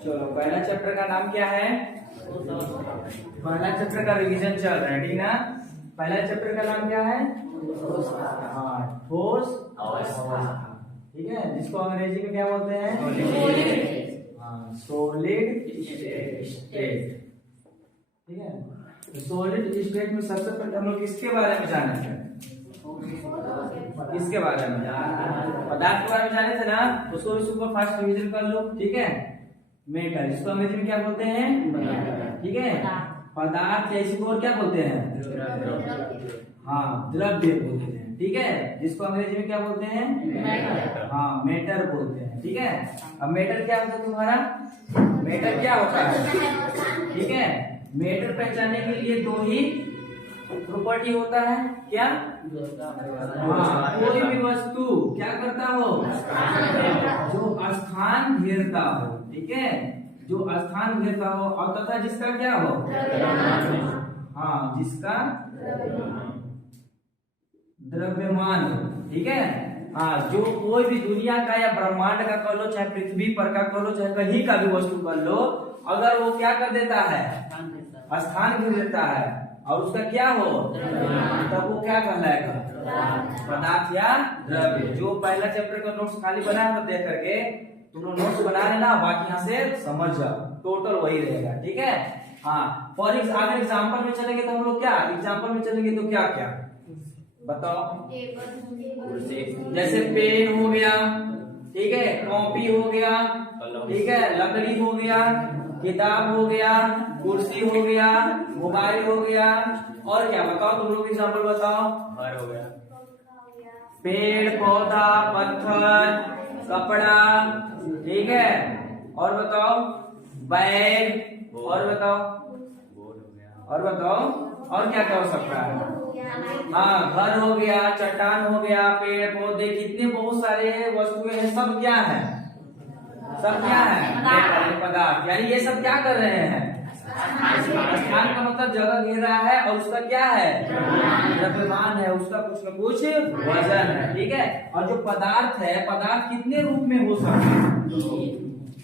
चलो पहला चैप्टर का नाम क्या है? पहला चैप्टर का रिवीजन चल रहा है, ठीक ना? पहला चैप्टर का नाम क्या है? हाँ, ठोस अवस्था, ठीक है, जिसको अंग्रेजी में क्या बोलते हैं? हाँ, सॉलिड स्टेट, ठीक है। तो सॉलिड स्टेट में सबसे पहले हम लोग किसके बारे में जाने थे? किसके बारे में? पदार्थ के बारे में जाने थे ना, उसको भी सुपर फास्ट रिवीजन कर लो, ठीक है। मेटल, इसको अंग्रेजी में क्या बोलते हैं? ठीक है, पदार्थ या इसी को और क्या बोलते हैं? हाँ, द्रव्य बोलते हैं, ठीक है, जिसको अंग्रेजी में क्या बोलते हैं? हाँ, मेटल बोलते हैं, ठीक है। अब मेटल क्या होता है तुम्हारा? मेटल क्या होता है? ठीक है, मेटल पहचानने के लिए दो ही प्रॉपर्टी होता है, क्या? हाँ, कोई भी वस्तु क्या करता हो? जो स्थान घेरता हो, ठीक है, जो स्थान घेरता हो और तथा जिसका क्या हो? हाँ, जिसका द्रव्यमान हो, ठीक है। हाँ, जो कोई भी दुनिया का या ब्रह्मांड का कर लो, चाहे पृथ्वी पर का कर लो, चाहे कहीं का भी वस्तु कर लो, अगर वो क्या कर देता है? स्थान घेर देता है और उसका क्या हो? तब वो क्या कहलाएगा? पदार्थ या द्रव्य। जो पहला चैप्टर का नोट्स खाली बना है देख करके तुम लोग नोट्स बना लेना, बाकी यहाँ से समझ जाओ, टोटल वही रहेगा, ठीक है। हाँ, फॉर एग्जाम्पल में चलेंगे तो हम लोग क्या एग्जाम्पल में चलेंगे तो क्या क्या बताओ? जैसे पेन हो गया, ठीक है, कॉपी हो गया, ठीक है, लकड़ी हो गया, किताब हो गया, कुर्सी हो गया, मोबाइल हो गया, और क्या बताओ? तुम लोग एग्जाम्पल बताओ। घर हो गया, पेड़ पौधा, पत्थर, कपड़ा, ठीक है, और बताओ? बैग, और बताओ? और बताओ और क्या क्या हो सकता है? हाँ, घर हो गया, चट्टान हो गया, पेड़ पौधे, कितने बहुत सारे वस्तुएं हैं, सब क्या है? सब क्या है? पदार्थ। यानी ये सब क्या कर रहे हैं? स्थान का मतलब जगह घेर रहा है और उसका क्या है? द्रव्यमान है, उसका कुछ न कुछ वजन है, ठीक है। और जो पदार्थ है, पदार्थ कितने रूप में हो सकते हैं?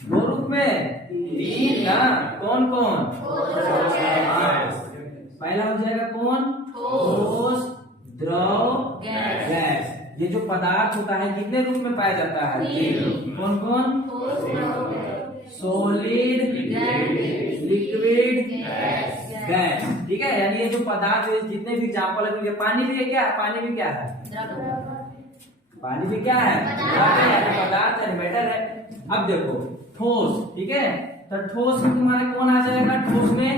दो रूप में, तीन ना, कौन कौन? पहला हो जाएगा कौन? ठोस, द्रव, गैस। ये जो पदार्थ होता है कितने रूप में पाया जाता है? कौन कौन? सॉलिड, लिक्विड, गैस, ठीक है। यानी ये जो पदार्थ जितने भी एग्जाम्पल है, पानी भी है क्या? पानी भी क्या है? पानी भी क्या है? पदार्थ है, मैटर है। अब देखो ठोस, ठीक है, तो ठोस में तुम्हारा कौन आ जाएगा? ठोस में,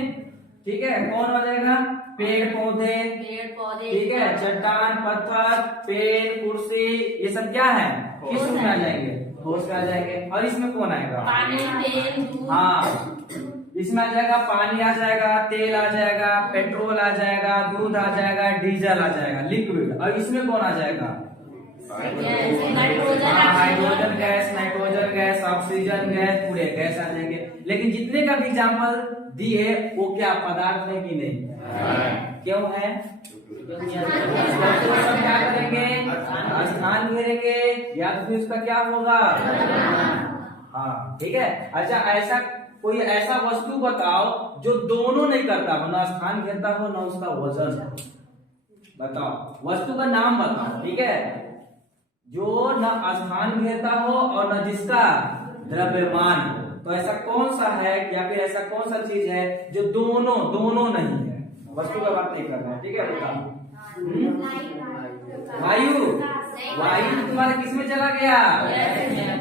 ठीक है, कौन आ जाएगा? पेड़ पौधे, ठीक है, चट्टान, पत्थर, पेड़, कुर्सी, ये सब क्या है? किस में आ जाएंगे? ठोस में आ जाएंगे। और इसमें कौन आएगा? हाँ, इसमें आ जाएगा पानी, आ जाएगा तेल, आ जाएगा पेट्रोल, आ जाएगा दूध, आ जाएगा डीजल, आ जाएगा लिक्विड। और इसमें कौन आ जाएगा? Hydrogen gas, nitrogen gas, oxygen gas, पूरे गैस आ जाएंगे। लेकिन जितने का भी एग्जाम्पल दिए वो क्या पदार्थ है कि नहीं? क्यों है? सब क्या करेंगे? स्थान घेरेंगे या तो फिर उसका क्या होगा? हाँ, ठीक है। अच्छा, ऐसा कोई ऐसा वस्तु बताओ जो दोनों नहीं करता हो, ना स्थान घेरता हो ना उसका वजन हो। बताओ, वस्तु का नाम बताओ, ठीक है, जो न स्थान घेरता हो और न जिसका द्रव्यमान हो। तो ऐसा कौन सा है या फिर ऐसा कौन सा चीज है जो दोनों नहीं है? वस्तु का बात नहीं कर रहे हैं, ठीक है, बताओ। वायु, वायु तुम्हारा किस में चला गया?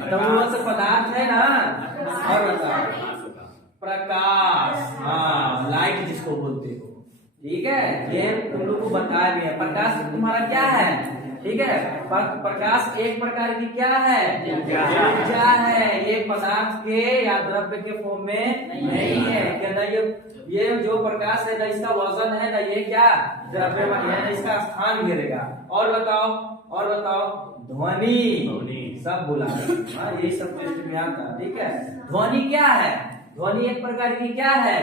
तो वो सब पदार्थ है ना। और बताओ? प्रकाश, हाँ, लाइट जिसको बोलते हो, ठीक है, ये तुम लोग को बताया गया। प्रकाश तुम्हारा क्या है? ठीक है, प्रकाश एक प्रकार की क्या है? ऊर्जा है। ये पदार्थ के या द्रव्य के फॉर्म में नहीं है, क्या ना? ये जो प्रकाश है ना, इसका वजन है ना, ये क्या द्रव्यमान है ना, इसका स्थान घेरेगा। और बताओ? और बताओ? ध्वनि, सब बोला, हाँ, ये सब में आता, ठीक है। ध्वनि क्या है? ध्वनि एक प्रकार की क्या है,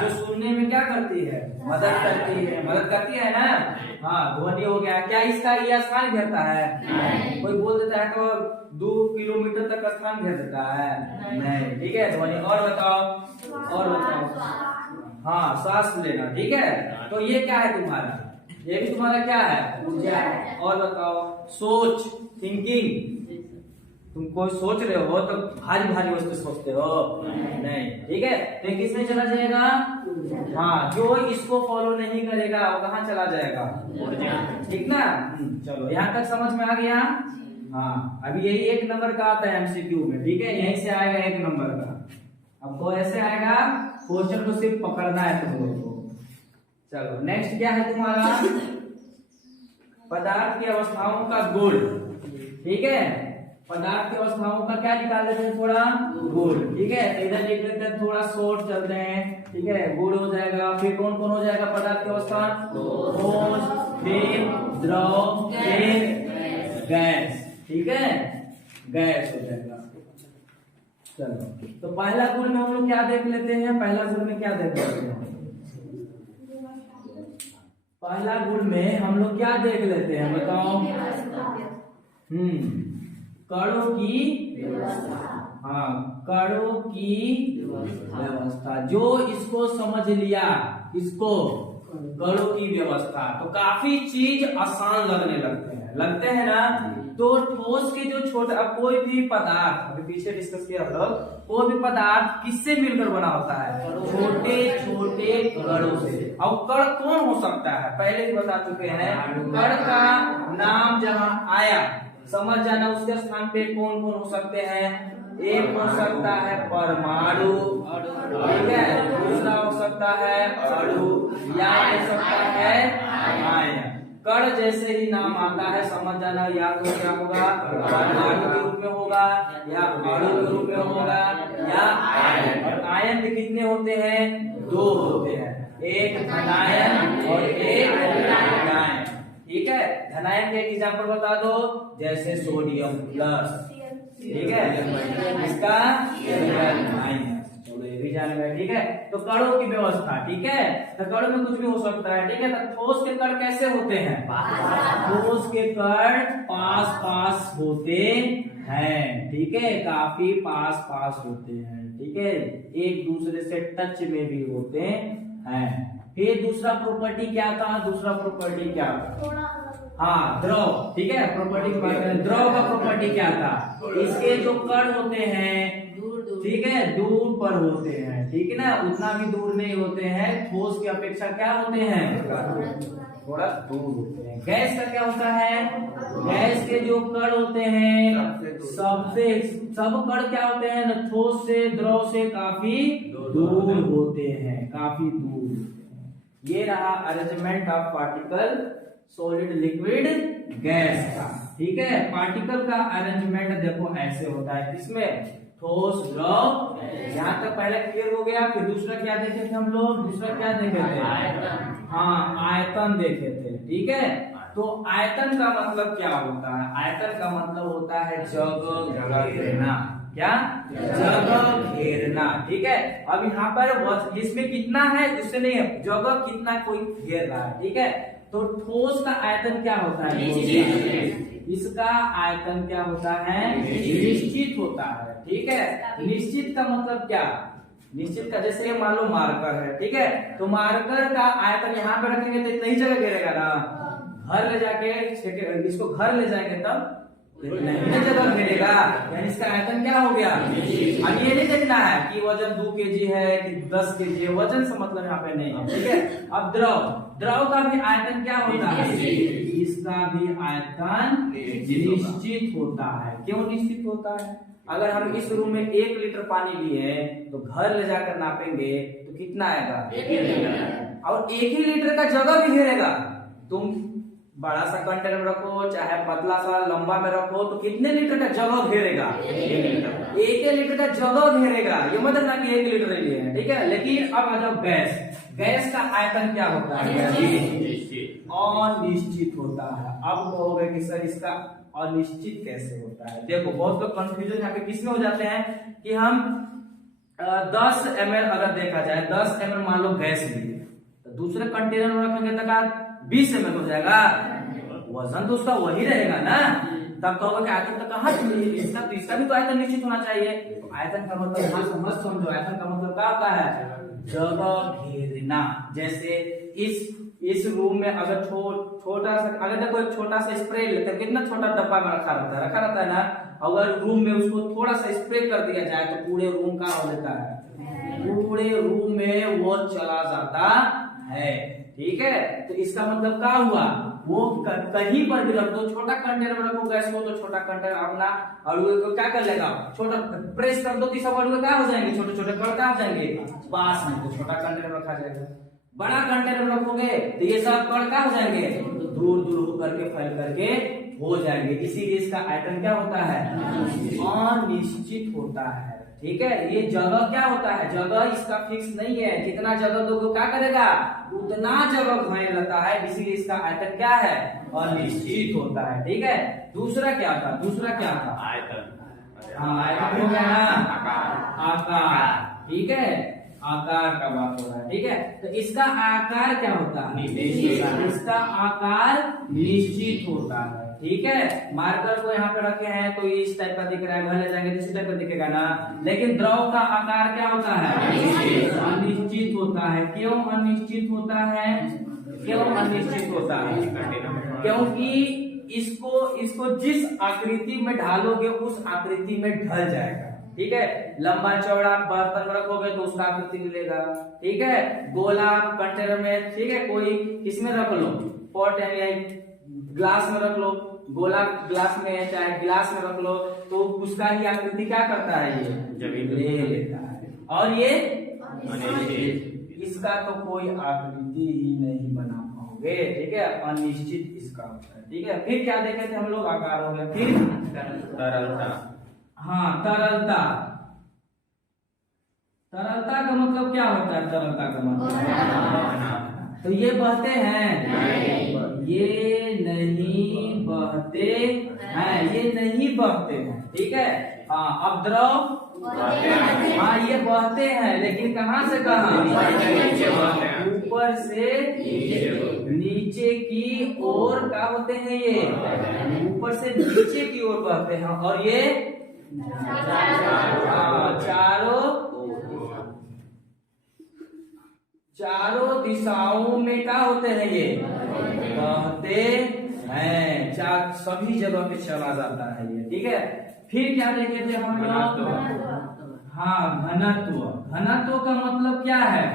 जो सुनने में क्या करती है, मदद करती है ना। हाँ, ध्वनि हो गया। क्या इसका यह स्थान घेरता है? कोई बोल देता है तो 2 किलोमीटर तक का स्थान घेर देता है? नहीं। ठीक है, ध्वनि। और बताओ। हाँ, सांस लेना। ठीक है, तो ये क्या है तुम्हारा, ये भी तुम्हारा क्या है, ऊर्जा है। और बताओ, सोच, थिंकिंग। तुम कोई सोच रहे हो तो भारी वस्तु सोचते हो नहीं। ठीक है, तो किसमें चला जाएगा? हाँ, जो इसको फॉलो नहीं करेगा वो कहाँ चला जाएगा? ठीक ना। चलो, यहाँ तक समझ में आ गया। हाँ, अभी यही 1 नंबर का आता है एमसीक्यू में। ठीक है, यहीं से आएगा 1 नंबर का। अब वो ऐसे आएगा, क्वेश्चन को सिर्फ पकड़ना है तुम लोग को। चलो, नेक्स्ट क्या है तुम्हारा? पदार्थ की अवस्थाओं का गुण। ठीक है, पदार्थ की अवस्थाओं का क्या निकाल देते हैं, थोड़ा गुण। ठीक है, इधर लिख लेते हैं, थोड़ा शॉर्ट चलते हैं। ठीक है, गुण हो जाएगा। फिर कौन कौन हो जाएगा पदार्थ की अवस्था? ठोस, फिर द्रव, फिर गैस। ठीक है, गैस हो जाएगा। चलो, तो पहला गुण में हम लोग क्या देख लेते हैं? पहला गुण में क्या देख लेते हैं? पहला गुण में हम लोग क्या देख लेते हैं, बताओ? कणों की व्यवस्था। हाँ, कणों की व्यवस्था। जो इसको समझ लिया, इसको कणों की व्यवस्था, तो काफी चीज आसान लगते हैं ना। तो ठोस के जो छोटे, अब कोई भी पदार्थ, अभी पीछे डिस्कस किया हम लोग, कोई भी पदार्थ किससे मिलकर बना होता है? छोटे छोटे कणों से। अब कण कौन हो सकता है, पहले ही बता चुके हैं। कण का नाम जहाँ आया, समझ जाना उसके स्थान पे कौन कौन हो सकते हैं। एक हो सकता है परमाणु, ठीक है, दूसरा हो सकता है अणु, या हो सकता है आयन। कण जैसे ही नाम आता है समझ जाना, या तो क्या होगा, परमाणु के रूप में होगा, या अणु के रूप में होगा, या आयन। और आयन भी कितने होते हैं? 2 होते हैं, एक धनायन और एक ऋणायन। ठीक है, धनायन के एग्जाम्पल बता दो, जैसे सोडियम प्लस। ठीक है, इसका चलो ये भी जान गए। ठीक है, तो कणों की व्यवस्था। ठीक है, तो कण में कुछ भी हो सकता है। ठीक है, तो ठोस के कण कैसे होते हैं? ठोस के कण पास होते हैं। ठीक है, काफी पास होते हैं। ठीक है, एक दूसरे से टच में भी होते हैं। फिर दूसरा प्रॉपर्टी क्या था? हाँ, द्रव। ठीक है, प्रॉपर्टी की बात करें, द्रव का प्रॉपर्टी क्या था? इसके जो कण होते हैं, ठीक है, दूर पर होते हैं। ठीक है ना, उतना भी दूर नहीं होते हैं, ठोस की अपेक्षा क्या होते हैं? थोड़ा दूर होते हैं। गैस का क्या होता है? गैस के जो कण होते हैं, सब कण क्या होते हैं ना, ठोस से, द्रव से काफी दूर होते हैं, काफी दूर। ये रहा arrangement of particle, solid, liquid, gas का। ठीक है, पार्टिकल का अरेंजमेंट देखो ऐसे होता है, किसमें? ठोस, द्रव। यहाँ तक पहले क्लियर हो गया। फिर दूसरा क्या देखे थे हम लोग? दूसरा क्या देखे थे? हाँ, आयतन देखे थे। ठीक है, तो आयतन का मतलब क्या होता है? आयतन का मतलब होता है जगह घेरना। क्या? जगह घेरना। ठीक है, अब यहाँ पर इसमें कितना है उससे नहीं है, जगह कितना कोई घेर रहा है। ठीक है, तो ठोस का आयतन क्या होता है? इसका आयतन क्या होता है? निश्चित होता है। ठीक है, निश्चित का मतलब क्या? निश्चित का, जैसे मान लो मार्कर है। ठीक है, तो मार्कर का आयतन यहाँ पे रखेंगे तो इतना ही जगह घेरेगा ना। घर ले जाके इसको घर ले जाएंगे तब नहीं जगह घेरेगा, यानी इसका आयतन क्या हो गया? अब ये नहीं देखना है कि वजन 2 केजी है कि 10 केजी है, वजन से मतलब यहाँ पे नहीं है। ठीक है, अब द्रव का भी आयतन क्या होता है? इसका भी आयतन निश्चित होता है। क्यों निश्चित होता है? अगर हम इस रूम में 1 लीटर पानी लिए तो घर ले जाकर नापेंगे तो कितना आएगा? 1 लीटर। और 1 ही लीटर का जगह भी घेरेगा। तुम बड़ा सा कंटेनर में रखो चाहे पतला सा लंबा में रखो तो कितने लीटर का जगह घेरेगा? 1 लीटर का जगह घेरेगा। ये मतलब ना कि 1 लीटर लिए है। ठीक है, लेकिन अब आ जाओ गैस का आयतन क्या होता है? अनिश्चित होता है। अब कहोगे कि सर इसका अनिश्चित कैसे होता है? देखो, बहुत लोग कंफ्यूजन यहाँ पे किसमें हो जाते हैं कि हम 10 ml अगर देखा जाए, 10 ml मान लो गैस लिए, तो दूसरे कंटेनर में रखेंगे तो 20 ml हो जाएगा, वजन तो उसका वही रहेगा ना। तब कहोगे आयतन तो कहाँ इसका, तो इसका भी तो आयतन निश्चित होना चाहिए। तो आयतन का मतलब यहाँ समझ समझो, आयतन का मतलब क्या होता है, जगह घेरना। जैसे इस रूम में अगर छोटा सा, अगर देखो एक छोटा सा स्प्रे लेते हैं, कितना छोटा डब्बा में रखा रहता है ना, अगर रूम में उसको थोड़ा सा स्प्रे कर दिया जाए तो पूरे रूम का हो जाता है, पूरे रूम में वो चला जाता है। ठीक है, तो इसका मतलब क्या हुआ, वो कहीं पर भी रख दो, छोटा कंटेनर में रखो गैस को, तो छोटा कंटेनर अपना अड़ुए को क्या कर लेगा, छोटा प्रेस कर दो तो सब अड़ुए क्या हो जाएंगे, छोटे छोटे कण क्या हो जाएंगे पास में, तो छोटा कंटेनर रखा जाएगा। बड़ा कंटेनर रखोगे तो ये सब कण क्या हो जाएंगे, तो दूर दूर होकर के फैल करके हो जाएंगे। इसीलिए इसका आयतन क्या होता है, अनिश्चित होता है। ठीक है, ये जगह क्या होता है, जगह इसका फिक्स नहीं है, जितना जगह दोगे क्या करेगा, उतना जगह घेर लेता है, इसीलिए इसका आयतन क्या है, अनिश्चित होता है। ठीक है, दूसरा क्या था, दूसरा क्या था, आयतन। हाँ, आयतन हो गया ना, आकार। ठीक है, आकार का बात हो रहा है। ठीक है, तो इसका आकार क्या होता है, इसका आकार निश्चित होता है। ठीक है, मार्कर को यहाँ पे रखे हैं तो इस टाइप का दिख रहा है, घर ले जाएंगे तो इस टाइप का दिखेगा ना, लेकिन द्रव का आकार क्या होता है, अनिश्चित होता है। क्यों अनिश्चित होता है, क्यों अनिश्चित होता है, क्योंकि इसको जिस आकृति में ढालोगे उस आकृति में ढल जाएगा। ठीक है, लंबा चौड़ा बर्तन में रखोगे तो उसका आकृति मिलेगा। ठीक है, गोला कंटेनर में, ठीक है, कोई किसमें रख लो, पॉट या ग्लास में रख लो, गोला ग्लास में चाहे गिलास में रख लो, तो उसका ही आकृति क्या करता है, ये ले लेता है। और ये इसका तो कोई आकृति ही नहीं बना पाओगे। ठीक है, अनिश्चित इसका होता है। ठीक है, फिर क्या देखे थे हम लोग, आकार हो गया, फिर तरलता। हाँ, तरलता, तरलता का मतलब क्या होता है, तरलता का मतलब, तो ये बहते हैं, ये नहीं बहते हैं, ये नहीं बहते हैं। ठीक है, हाँ, अब द्रव, हाँ ये बहते हैं, लेकिन कहाँ से कहाँ, ऊपर से नीचे की ओर क्या होते हैं, ये ऊपर से नीचे की ओर बहते हैं, और ये चारों दिशाओं में क्या होते हैं, ये बहते हैं, सभी जगह पे चला जाता है ये। ठीक है, फिर क्या देखे थे हम लोग, हाँ घनत्व। घनत्व का मतलब क्या है,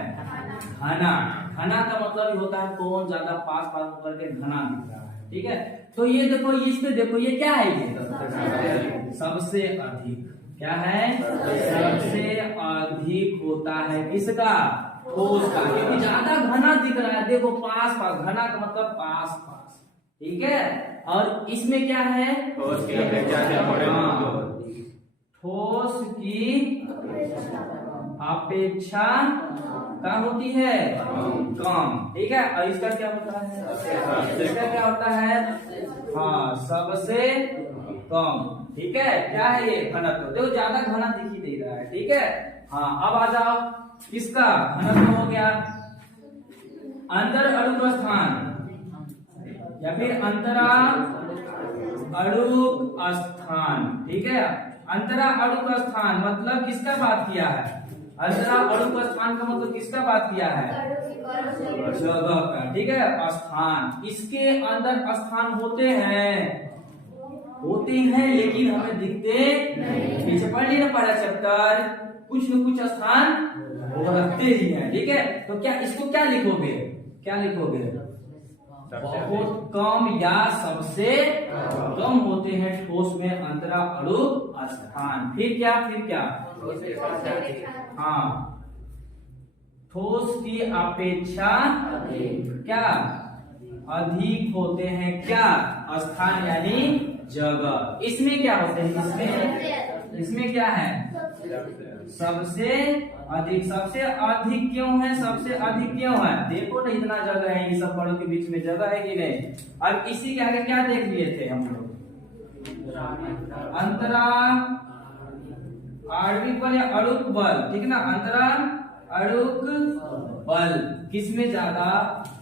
घना। घना का मतलब ये होता है कौन ज्यादा पास पास होकर के घना दिख रहा है। ठीक है, तो ये देखो, इस पे देखो, ये क्या है, ये सबसे अधिक क्या है, सबसे अधिक होता है किसका, ठोस का, क्योंकि ज्यादा घना दिख रहा है। देखो पास पास, घना का मतलब पास पास। ठीक है, और इसमें क्या है, ठोस की अपेक्षा क्या होती है, कम। ठीक है, और इसका क्या होता है, इसका क्या होता है, हाँ सबसे कम। ठीक है, क्या है ये, घनत्व। देखो ज्यादा घना दिख ही नहीं रहा है। ठीक है, हाँ अब आ जाओ, इसका घनत्व हो गया अंतर अणुक स्थान या फिर अंतरा अणुक स्थान। ठीक है, अंतरा अणुक स्थान मतलब किसका बात किया है, अंतरा अणुक स्थान का मतलब किसका बात किया है, जगह का। ठीक है, स्थान, इसके अंदर स्थान होते हैं लेकिन हमें दिखते नहीं। पीछे पढ़ लिया ना पहला चैप्टर, कुछ न कुछ स्थान रखते ही हैं। ठीक है, तो क्या इसको क्या लिखोगे, क्या लिखोगे, बहुत कम या सबसे कम होते हैं ठोस में अंतरा अणुक स्थान। फिर क्या, फिर क्या, हाँ ठोस की अपेक्षा क्या अधिक होते हैं, क्या स्थान यानी जगह। इसमें क्या होते हैं, इसमें क्या है, सबसे अधिक। सबसे अधिक क्यों है, सबसे अधिक क्यों है, देखो ना इतना जगह है, ये सब बड़ों के बीच में जगह है कि नहीं। अब इसी के आगे क्या देख लिए थे हम लोग, अंतरा आणविक बल या अणुक बल, ठीक है ना, अंतराल अणुक बल, किसमें ज्यादा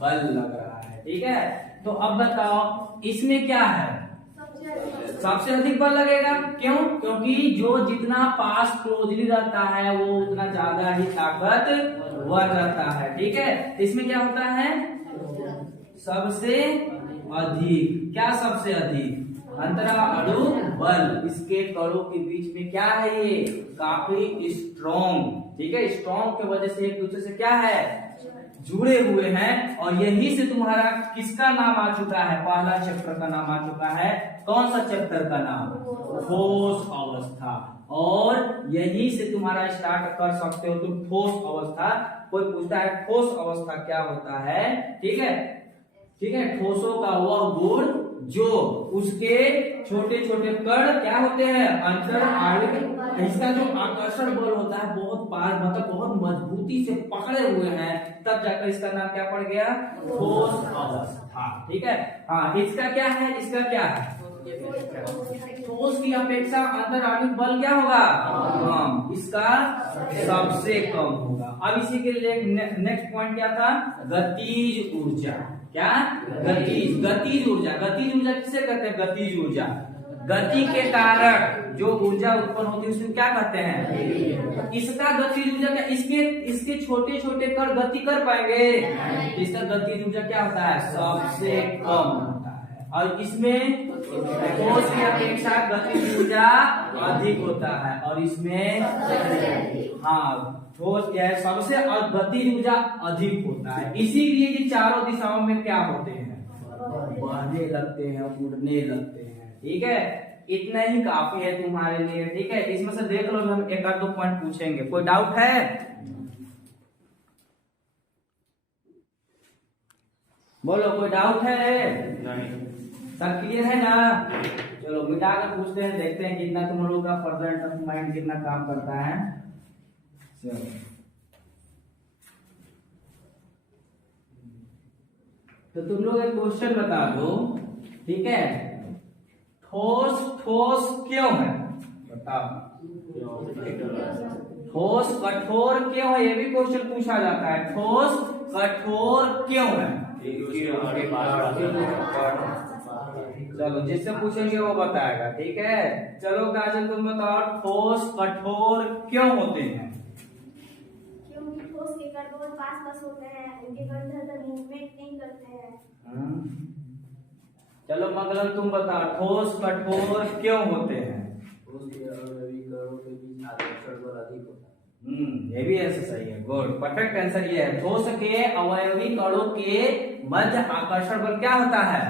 बल लग रहा है, ठीक है। तो अब बताओ इसमें क्या है, सबसे अधिक बल लगेगा, क्यों? क्योंकि जो जितना पास क्लोजली रहता है वो उतना ज्यादा ही ताकतवर रहता है, ठीक है। तो इसमें क्या होता है, सबसे अधिक, क्या सबसे अधिक, अंतराल अणुक बल, इसके कणों के बीच में क्या है, ये काफी स्ट्रॉन्ग, ठीक है, स्ट्रॉन्ग की वजह से एक दूसरे से क्या है, जुड़े हुए हैं। और यही से तुम्हारा किसका नाम आ चुका है, पहला चैप्टर का नाम आ चुका है, कौन सा चैप्टर का नाम, ठोस अवस्था। और यही से तुम्हारा स्टार्ट कर सकते हो तुम ठोस अवस्था। कोई पूछता है ठोस अवस्था क्या होता है, ठीक है, ठीक है, ठोसों का वह गुण जो उसके छोटे छोटे कण क्या होते हैं, अंतर आणविक, इसका जो आकर्षण बल होता है बहुत पार, मतलब बहुत मजबूती से पकड़े हुए हैं, तब जाकर इसका नाम क्या पड़ गया, ठोस अवस्था, ठीक है। हाँ, इसका क्या है, इसका क्या है, ठोस की अपेक्षा अंतर आणविक बल क्या होगा, कम, इसका सबसे कम होगा। अब इसी के लिए नेक्स्ट पॉइंट क्या था, गतिज ऊर्जा, क्या, गतिज ऊर्जा, गतिज ऊर्जा किसे कहते हैं, गतिज ऊर्जा, गति के कारण जो ऊर्जा उत्पन्न होती है उसको क्या कहते हैं, इसका गतिज ऊर्जा क्या, इसके छोटे छोटे कण गति कर पाएंगे, इसका गतिज ऊर्जा क्या होता है, सबसे कम होता है। और इसमें ठोस की अपेक्षा गतिज ऊर्जा अधिक होता है, और इसमें हाँ ठोस क्या है, सबसे गतिज ऊर्जा अधिक होता है। इसीलिए ये चारों दिशाओं में क्या होते हैं, बढ़ने लगते हैं, उड़ने लगते हैं, ठीक है। इतना ही काफी है तुम्हारे लिए, ठीक है। इसमें से देख लो, हम एक आध दो पॉइंट पूछेंगे, कोई डाउट है, बोलो, कोई डाउट है, सब क्लियर है ना। चलो मिटा कर पूछते हैं, देखते हैं कितना तुम लोगों का प्रेजेंट ऑफ माइंड कितना काम करता है। चलो तो तुम लोग एक क्वेश्चन बता दो, ठीक है, ठोस ठोस क्यों है, बताओ, ठोस कठोर क्यों है, ये भी क्वेश्चन पूछा जाता है, ठोस कठोर क्यों है। चलो जिससे पूछेंगे वो बताएगा, ठीक है। चलो काजल तुम बताओ, ठोस कठोर क्यों होते हैं, क्योंकि ठोस के कण बहुत पास होते हैं, उनके कण ज्यादा मूवमेंट नहीं करते हैं। चलो मंगलम तुम बताओ, ठोस कठोर क्यों होते हैं, ठोस के अवयवी कणों के बीच आकर्षण बल अधिक होता है। ये भी ऐसे सही है, गुड, परफेक्ट आंसर ये है, ठोस के अवयवी कणों के मध्य आकर्षण बल क्या होता है,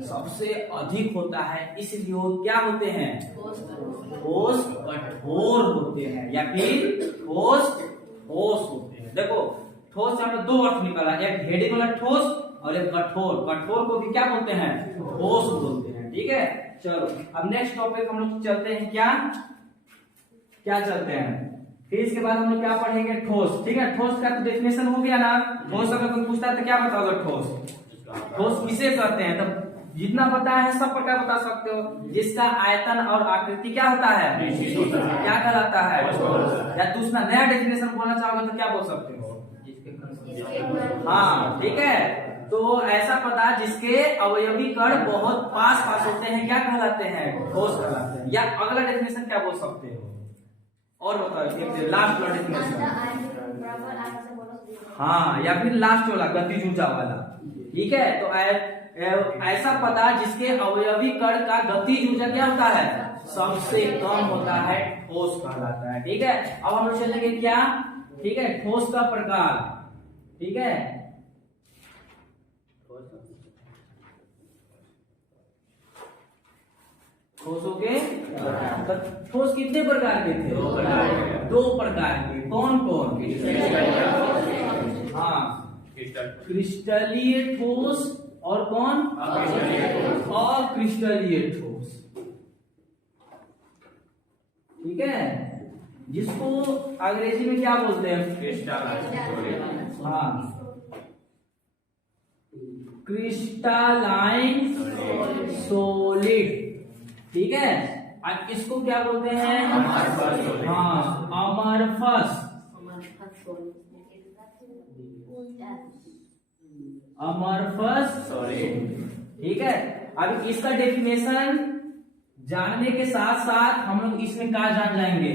सबसे अधिक होता है, इसलिए वो क्या होते हैं, ठोस कठोर होते हैं, या फिर ठोस ठोस होते हैं। देखो ठोस यहाँ पे दो अर्थ निकला, एक हेडिंग वाला ठोस और एक कठोर, कठोर को भी क्या बोलते हैं, ठोस बोलते हैं, ठीक है। चलो अब नेक्स्ट टॉपिक हम लोग चलते हैं, क्या क्या चलते हैं, फिर इसके बाद हम लोग क्या पढ़ेंगे, ठोस, ठीक है। ठोस का तो डेफिनेशन हो गया ना, ठोस अगर कोई पूछता है तो क्या बताओगे, ठोस, ठोस किसे कहते हैं, तब जितना पता है सब पर क्या बता सकते हो, जिसका आयतन और आकृति क्या होता है, क्या कहलाता है, या दूसरा नया डेफिनेशन बोलना चाहोगे तो क्या बोल सकते हो, हाँ, ठीक है। तो ऐसा पता जिसके अवयवी कण बहुत पास पास होते हैं क्या कहलाते हैं, ठोस कहलाते हैं। या अगला डेफिनेशन क्या बोल सकते हो, और बताओ लास्ट वाला डेफिनेशन, हाँ, या फिर लास्ट वाला गतिज ऊर्जा वाला, ठीक है। तो ऐसा पता जिसके अवयवी कण का गतिज ऊर्जा क्या होता है, सबसे कम होता है, ठोस कहलाता है, ठीक है। अब हम लोग चलेंगे क्या, ठीक है, ठोस का प्रकार, ठीक है। ठोसों के ठोस कितने प्रकार के थे, दो प्रकार के, कौन कौन, हाँ, क्रिस्टलीय ठोस और कौन, अक्रिस्टलीय ठोस, ठीक है, जिसको अंग्रेजी में क्या बोलते हैं, क्रिस्टलाइन, हाँ, क्रिस्टलाइन सॉलिड, ठीक है। और इसको क्या बोलते हैं? हाँ, अमरफस। अमरफस, ठीक है। अब इसका डेफिनेशन जानने के साथ साथ हम लोग इसमें क्या जान जाएंगे?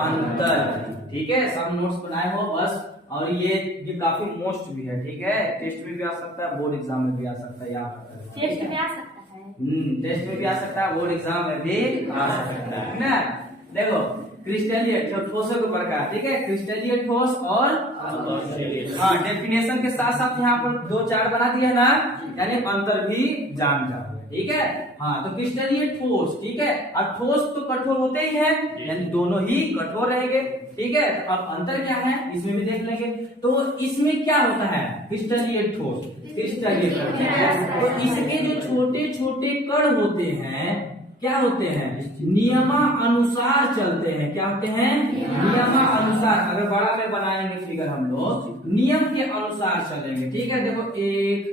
अंतर, ठीक है। सब नोट्स बनाए हो बस। और ये काफी मोस्ट भी है, ठीक है। टेस्ट में भी आ सकता है, बोर्ड एग्जाम में भी आ सकता है, यहाँ टेस्ट में आ सकता है। टेस्ट में भी आ सकता है, बोर्ड एग्जाम में भी आ सकता है ना। देखो, क्रिस्टलीय ठोसों के प्रकार, ठीक है। क्रिस्टलीय ठोस और हाँ, डेफिनेशन के साथ साथ यहाँ पर 2-4 बना दिया ना, यानी अंतर भी जान जाओ, ठीक है। हाँ, तो क्रिस्टलीय ठोस, ठीक है। अब ठोस तो कठोर होते ही हैं, यानी दोनों ही कठोर रहेंगे, ठीक है। तो अब अंतर क्या है इसमें भी देख लेंगे। तो इसमें क्या होता है? क्रिस्टलीय ठोस, क्रिस्टलीय ठोस, ठीक है। तो इसके जो छोटे छोटे कण होते हैं, क्या होते हैं? नियमानुसार चलते हैं। क्या होते हैं? नियमानुसार। अगर बड़ा में बनाएंगे फिगर हम लोग, नियम के अनुसार चलेंगे, ठीक है। देखो 1,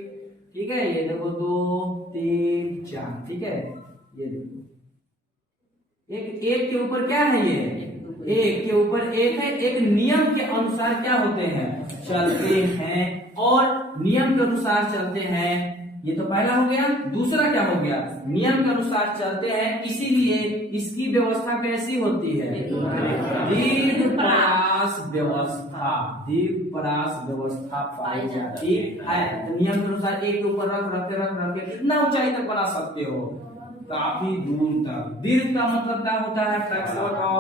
ठीक है, ये देखो 2, 3, 4, ठीक है। ये देखो एक के ऊपर क्या है? ये एक के ऊपर एक है। एक नियम के अनुसार क्या होते हैं? चलते हैं, और नियम के अनुसार चलते हैं। ये तो पहला हो गया। दूसरा क्या हो गया? नियम के अनुसार चलते हैं, इसीलिए इसकी व्यवस्था कैसी होती है? दीर्घपरास व्यवस्था, दीर्घपरास व्यवस्था पाई जाती है। तो नियम के अनुसार एक के ऊपर रख के कितना ऊंचाई तक बना सकते हो? काफी दूर तक। दीर्घ का मतलब क्या होता है? ट्रैक से बताओ।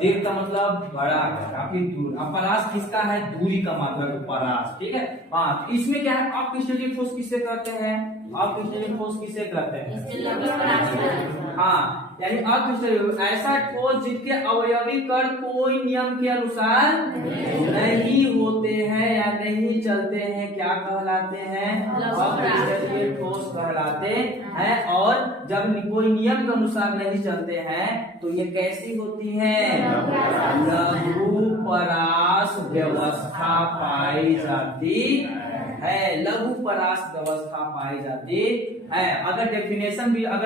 दीर्घ का मतलब बड़ा, काफी दूर। अब परास किसका है? दूरी का मतलब परास, ठीक है। हाँ, तो इसमें क्या है? आप क्रिस्टलीय ठोस किसे कहते हैं? आप क्रिस्टलीय ठोस किसे कहते हैं? हाँ, यानी अक्रिस्टलीय ऐसा ठोस जिसके अवयवी कण कोई नियम के अनुसार नहीं होते हैं या नहीं चलते हैं, क्या कहलाते हैं? अक्रिस्टलीय ठोस कहलाते हैं। और जब कोई नियम के अनुसार नहीं चलते हैं तो ये कैसी होती है? लघु परास व्यवस्था पाई जाती है। लघु परास व्यवस्था पाई जाती है। अगर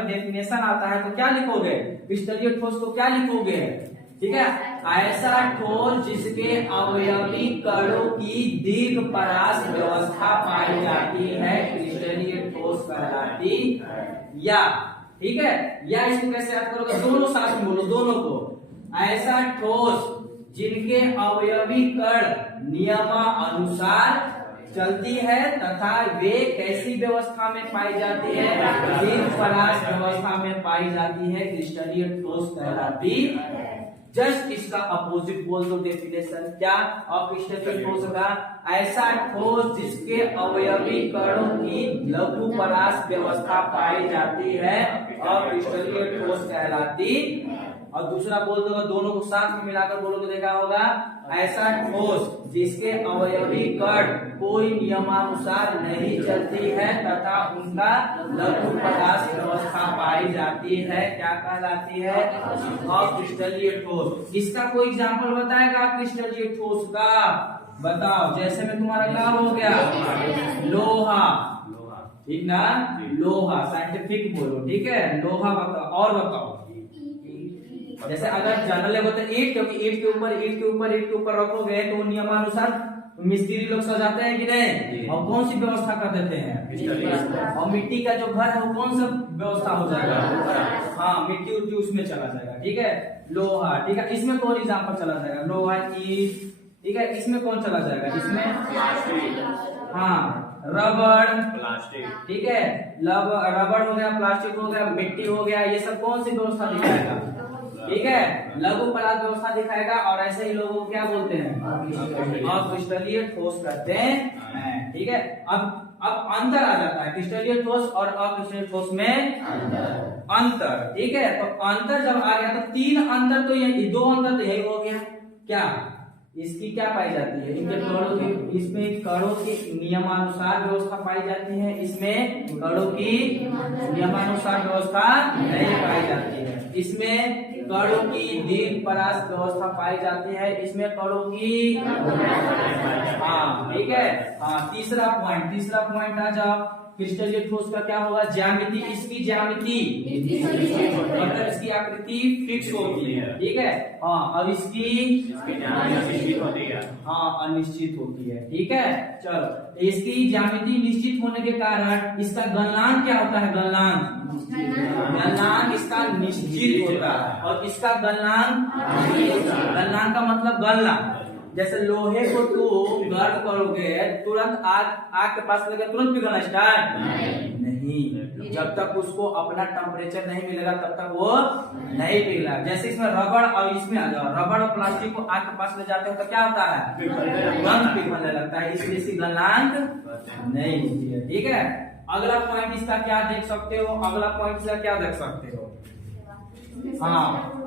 डेफिनेशन आता है तो क्या लिखोगे? क्रिस्टलीय ठोस को क्या लिखोगे? ठीक है, ऐसा ठोस जिसके अवयवी कणों की दीर्घ परास व्यवस्था पाई जाती है क्रिस्टलीय ठोस कहलाती या, ठीक है। या इसको कैसे याद करोगे? दोनों साथ में बोलो, दोनों को। ऐसा ठोस जिनके अवयवी कण नियमानुसार चलती है तथा वे कैसी व्यवस्था में पाई जाती है? दीर्घ परास व्यवस्था में पाई जाती है, क्रिस्टलीय ठोस कहलाती। जस्ट इसका अपोजिट बोल दो डेफिनेशन, क्या? अक्रिस्टलीय ठोस का ऐसा ठोस जिसके अवयवी कणों की लघु परास व्यवस्था पाई जाती है, अक्रिस्टलीय ठोस कहलाती। और दूसरा बोल दो, दोनों को साथ में मिलाकर बोलोगे, देखा होगा। ऐसा ठोस जिसके अवयवी कण कोई नियमानुसार नहीं चलती है तथा उनका लघु परास व्यवस्था पाई जाती है, क्या कहलाती है? अक्रिस्टलीय ठोस। इसका कोई एग्जाम्पल बताएगा क्रिस्टलीय ठोस का? बताओ। जैसे में तुम्हारा क्या हो गया? लोहा, ठीक ना? लोहा साइंटिफिक बोलो, ठीक है। लोहा बताओ, और बताओ। जैसे अगर जनरल लेवल तो ईंट, क्योंकि ईंट के ऊपर रखोगे तो नियमानुसार मिस्त्री लोग सजाते हैं कि नहीं? और कौन सी व्यवस्था कर देते हैं? और मिट्टी का जो घर है वो कौन सा व्यवस्था हो जाएगा? हाँ, मिट्टी उट्टी उसमें चला जाएगा, ठीक है। लोहा, ठीक है, इसमें कौन एग्जाम्पल चला जाएगा? लोहा, ईंट, ठीक है। इसमें कौन चला जाएगा? इसमें हाँ, रबड़, प्लास्टिक, ठीक है। रबड़ हो गया, प्लास्टिक हो गया, मिट्टी हो गया, ये सब कौन सी व्यवस्था दिखाएगा? ठीक है, लघु परास व्यवस्था दिखाएगा। और ऐसे ही लोगों को क्या बोलते हैं? अक्रिस्टलीय ठोस करते हैं, ठीक है। अब अंतर आ जाता है क्रिस्टलीय ठोस और अक्रिस्टलीय ठोस में अंतर, ठीक है। तो अंतर जब आ गया तो 3 अंतर तो यही, 2 अंतर तो यही हो गया। क्या? इसकी क्या पाई जाती है? इनके कणों की, इसमें कणों की नियमानुसार व्यवस्था पाई जाती है, इसमें कणों की नियमानुसार व्यवस्था नहीं पाई जाती है। इसमें कणों की दीर्घ परास व्यवस्था पाई जाती है, इसमें कणों की हाँ, ठीक है। हाँ, तीसरा पॉइंट आ जाओ। क्रिस्टलीय ठोस का क्या होगा? ज्यामिति, इसकी ज्यामिति मतलब इसकी आकृति फिक्स होती है, ठीक है। हाँ, अब इसकी हाँ अनिश्चित होती है, ठीक है। चलो, इसकी ज्यामिति निश्चित होने के कारण इसका गलनांक क्या होता है? गलनांक इसका निश्चित होता है, और इसका गलनांक का मतलब गलना। जैसे लोहे को तुम गर्म करोगे, तुरंत आग के पास लगे तुरंत पिघलना स्टार्ट नहीं, जब तक उसको अपना टेम्परेचर नहीं मिलेगा तब तक वो नहीं पिघला। जैसे इसमें रबड़ और इसमें आ जाओ, रबड़ और प्लास्टिक को आग के पास ले जाते हो तो क्या होता है? तुरंत पिघलने लगता है, इसलिए इसकी गलनांक नहीं होती है, ठीक है। अगला पॉइंट इसका क्या देख सकते हो? अगला पॉइंट इसका क्या देख सकते हो? हाँ,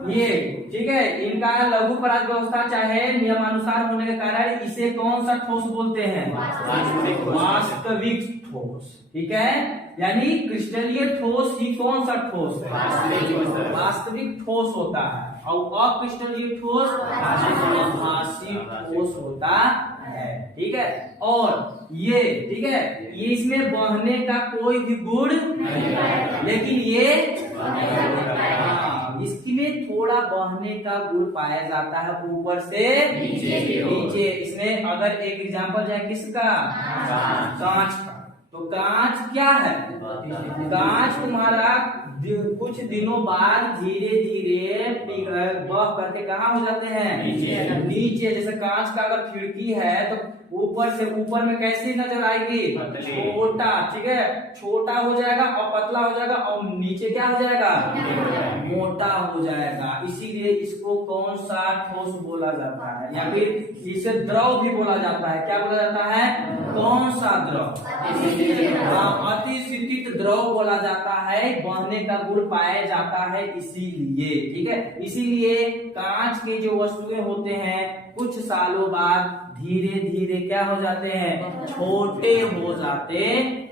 ये ठीक है, इनका लघु पराग व्यवस्था चाहे नियमानुसार होने के कारण इसे कौन सा ठोस बोलते हैं? वास्तविक ठोस, ठीक है। यानी क्रिस्टलीय ठोस ही कौन सा ठोस है? वास्तविक ठोस होता है, और अक्रिस्टलीय ठोस आभासी ठोस होता है, ठीक है। और ये ठीक है, ये इसमें बहने का कोई भी गुण नहीं, लेकिन ये इसमें थोड़ा बहने का गुण पाया जाता है ऊपर से नीचे। इसमें अगर एक एग्जांपल जाए किसका? कांच का, तो कांच क्या है? कांच तुम्हारा कुछ दिनों बाद धीरे धीरे बह करके कहाँ हो जाते हैं? नीचे। जैसे कांच का अगर खिड़की है तो ऊपर से ऊपर में कैसी नजर आएगी? छोटा, ठीक है, छोटा हो जाएगा और पतला हो जाएगा, और नीचे क्या हो जाएगा? मोटा हो जाएगा। इसीलिए इसको कौन सा ठोस बोला जाता है, या फिर इसे द्रव भी बोला जाता है। क्या बोला जाता है? कौन सा द्रव? अतिशीतित द्रव बोला जाता है, बहने का गुण पाया जाता है इसीलिए, ठीक है। इसीलिए कांच के जो वस्तुएं होते हैं कुछ सालों बाद धीरे धीरे क्या हो जाते हैं? छोटे हो जाते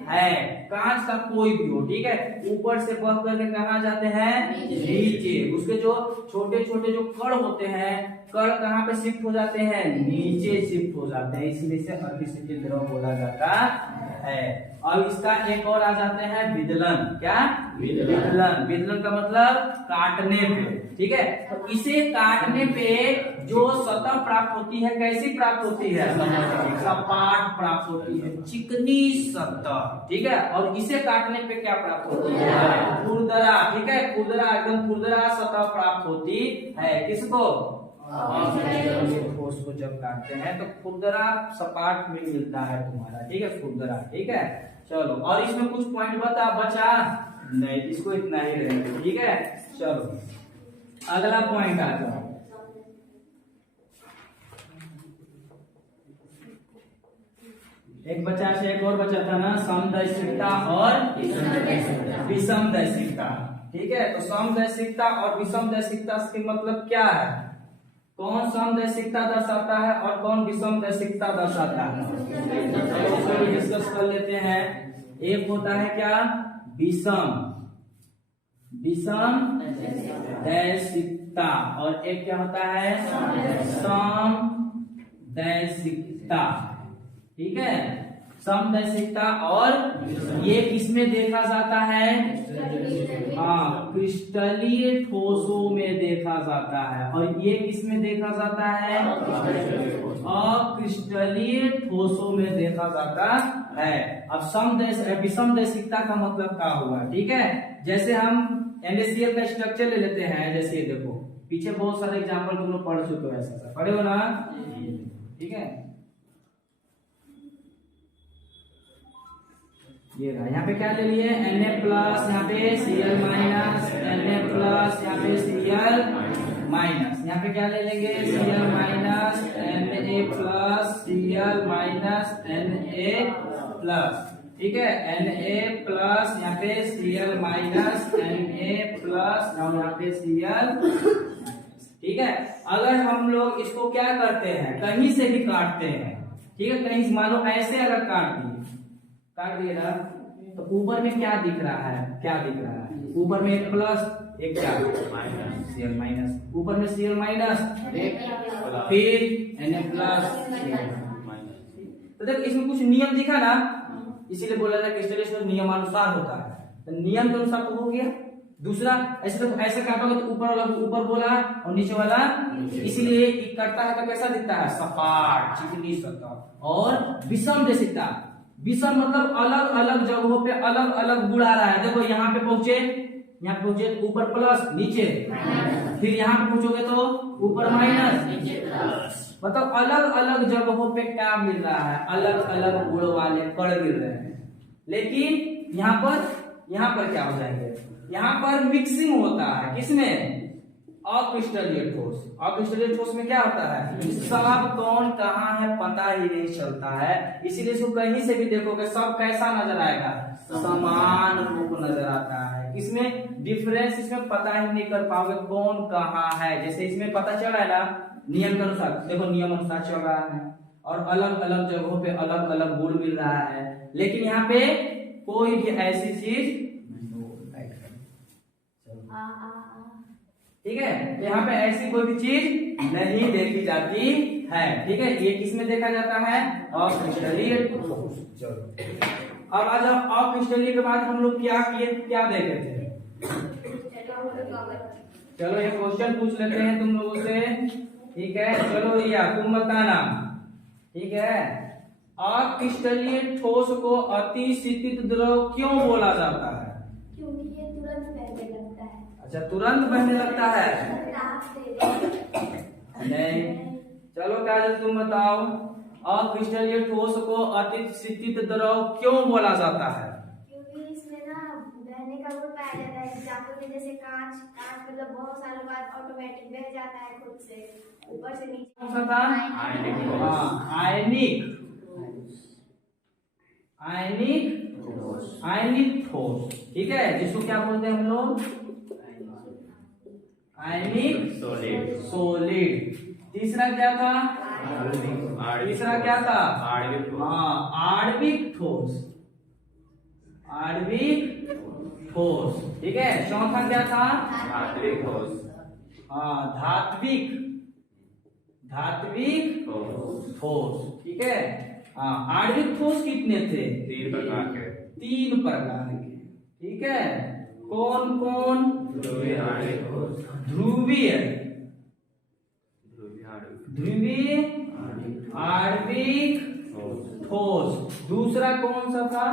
हैं। कांच का कोई भी हो, ठीक है, ऊपर से बह करके कहाँ जाते हैं? नीचे। उसके जो छोटे छोटे जो कण होते हैं, कण कहाँ पे शिफ्ट हो जाते हैं? नीचे शिफ्ट हो जाते हैं, इसलिए इसे अतिशीतित द्रव बोला जाता है। और इसका एक और आ जाते हैं विदलन। क्या? विदलन। विदलन का मतलब काटने पे, ठीक है। तो इसे काटने पे जो सतह प्राप्त होती है कैसी प्राप्त होती है? सपाट प्राप्त होती है, चिकनी सतह, ठीक है। और इसे काटने पे क्या प्राप्त होती है? खुरदरा, ठीक है, खुरदरा, एकदम खुरदरा सतह प्राप्त होती है। किसको? ठोस को जब काटते हैं तो खुरदरा सपाट में मिलता है तुम्हारा, ठीक है, खुरदरा, ठीक है। चलो, और इसमें कुछ पॉइंट बचा नहीं, इसको इतना ही रहेगा, ठीक है। चलो अगला पॉइंट आ जाओ। एक बचा से एक और बचा था ना, समदैशिकता और विषमदैशिकता, ठीक है। तो समदैशिकता और विषमदैशिकता के मतलब क्या है? कौन समदैशिकता दर्शाता है और कौन विषमदैशिकता दर्शाता है? चलो उसको डिस्कस कर लेते हैं। एक होता है क्या? विषमदैशिकता, और एक क्या होता है? समदैशिकता, ठीक है। समदैशिकता, और ये किसमें देखा जाता है? हाँ, क्रिस्टलीय ठोसों में देखा जाता है। और ये किसमें देखा जाता है? अक्रिस्टलीय ठोसों में देखा जाता है। अब विषमदैशिकता का मतलब क्या हुआ, ठीक है। जैसे हम NaCl का स्ट्रक्चर ले लेते हैं, जैसे ये देखो, पीछे बहुत सारे एग्जाम्पल तुम लोग पढ़ चुके हो, ऐसा पढ़े हो ना, ठीक है। ये रहा, यहाँ पे क्या ले लिए? Na प्लस, यहाँ पे Cl माइनस, Na प्लस, यहाँ पे Cl माइनस, यहाँ पे क्या ले लेंगे? Cl minus, Na plus, Cl minus, Na plus, ठीक है। Na प्लस, यहाँ पे Cl माइनस, Na प्लस, यहाँ पे Cl, ठीक है। अगर हम लोग इसको क्या करते हैं, कहीं से भी काटते हैं, ठीक है, कहीं मानो ऐसे अगर काट दिए ना, तो ऊपर में क्या दिख रहा है? क्या दिख रहा है? ऊपर में एक प्लस, एक क्या? Cl माइनस, ऊपर में Cl माइनस, फिर Na प्लस। तो देख, इसमें कुछ नियम दिखा ना, इसीलिए बोला जाता है क्रिस्टलीय ठोस नियमानुसार होता है। तो नियम के अनुसार तो हो गया। दूसरा ऐसे तो ऐसे काटोगे तो ऊपर वाला ऊपर बोला और नीचे वाला, इसीलिए कटता है तो कैसा दिखता है, सपाट चिकनी सतह। और विषम देशिका, विषम मतलब अलग अलग जगहों पे अलग अलग गुण आ रहा है। देखो यहाँ पे पहुंचे, यहाँ पहुंचे ऊपर प्लस नीचे, फिर यहाँ पे पहुंचोगे तो ऊपर माइनस नीचे प्लस, मतलब अलग अलग जगहों पे क्या मिल रहा है, अलग अलग गुण वाले कण मिल रहे हैं। लेकिन यहाँ पर क्या हो जाएंगे, यहाँ पर मिक्सिंग होता है, किसमें, अक्रिस्टलीय ठोस। अक्रिस्टलीय ठोस में क्या होता है, सब कौन कहाँ है पता ही नहीं चलता है। इसीलिए इसको कहीं से भी देखोगे सब कैसा नजर आएगा, समान रूप नजर आता है। इसमें डिफरेंस इसमें पता ही नहीं कर पाओगे कौन कहाँ है। जैसे इसमें पता चल रहा है ना नियम के अनुसार, देखो नियम अनुसार चल रहा है और अलग अलग जगहों पे अलग अलग गुण मिल रहा है। लेकिन यहाँ पे कोई भी ऐसी चीज, ठीक है, यहाँ पे ऐसी कोई भी चीज नहीं देखी जाती है। ठीक है, ये किसमें देखा जाता है, अक्रिस्टलीय ठोस। चलो अब आ जाओ, अक्रिस्टलीय के बाद हम लोग क्या किए, क्या देखे थे। चलो ये क्वेश्चन पूछ लेते हैं तुम लोगों से, ठीक है। चलो रिया तुम बताना, ठीक है, अक्रिस्टलीय ठोस को अति शीतल द्रव क्यों बोला जाता है। क्योंकि ये तुरंत बहने लगता है। अच्छा, तुरंत बहने लगता है, नहीं। चलो काजल तुम बताओ, अक्रिस्टलीय ठोस को अति शीतल द्रव क्यों बोला जाता है। क्योंकि इसमें ना बहने का गुण पाया जाता है। एग्जाम्पल में जैसे कांच, कांच मतलब बहुत सालों बाद ऑटोमेटिक बह जाता है खुद से, ऊपर से नीचे। कौन सा था, आयनिक, आयनिक ठोस, ठीक है, जिसको क्या बोलते हैं हम लोग, आयनिक सॉलिड। तीसरा क्या था, तीसरा क्या था, आणविक ठोस, आणविक ठोस, ठीक है। चौथा क्या था, धात्विक ठोस, धात्विक, धात्विक ठोस, ठीक है। आणविक ठोस कितने थे, 3 प्रकार के, 3 प्रकार के, ठीक है। कौन कौन, ध्रुवीय, ध्रुवीय आणविक ठोस। दूसरा कौन सा था,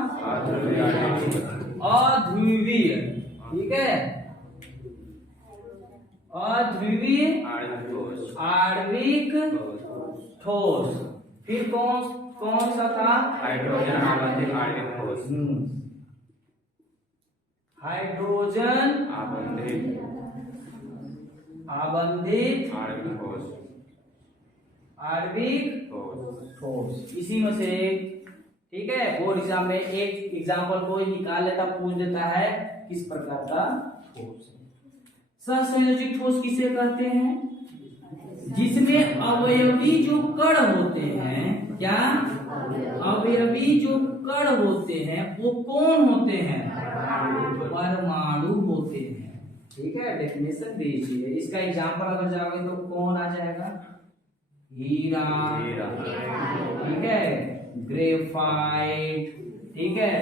अध्रुवीय, ठीक है, अध्रुवीय आणविक ठोस। फिर कौन सा था, हाइड्रोजन आबंधित आणविक ठोस, हाइड्रोजन आबंधित आणविक ठोस, आणविक ठोस, इसी में से एक, ठीक है। बोर्ड एग्जाम में एक एग्जाम्पल कोई निकाल लेता, पूछ देता है किस प्रकार का ठोस है। सहसंयोजिक ठोस किसे कहते हैं, जिसमें अवयवी जो कण होते हैं, क्या, अवयवी जो कण होते हैं वो कौन होते हैं, परमाणु होते हैं, ठीक है। डेफिनेशन दीजिए। इसका एग्जाम्पल अगर जाओगे तो कौन आ जाएगा, हीरा, ठीक है, ग्रेफाइट, ठीक है,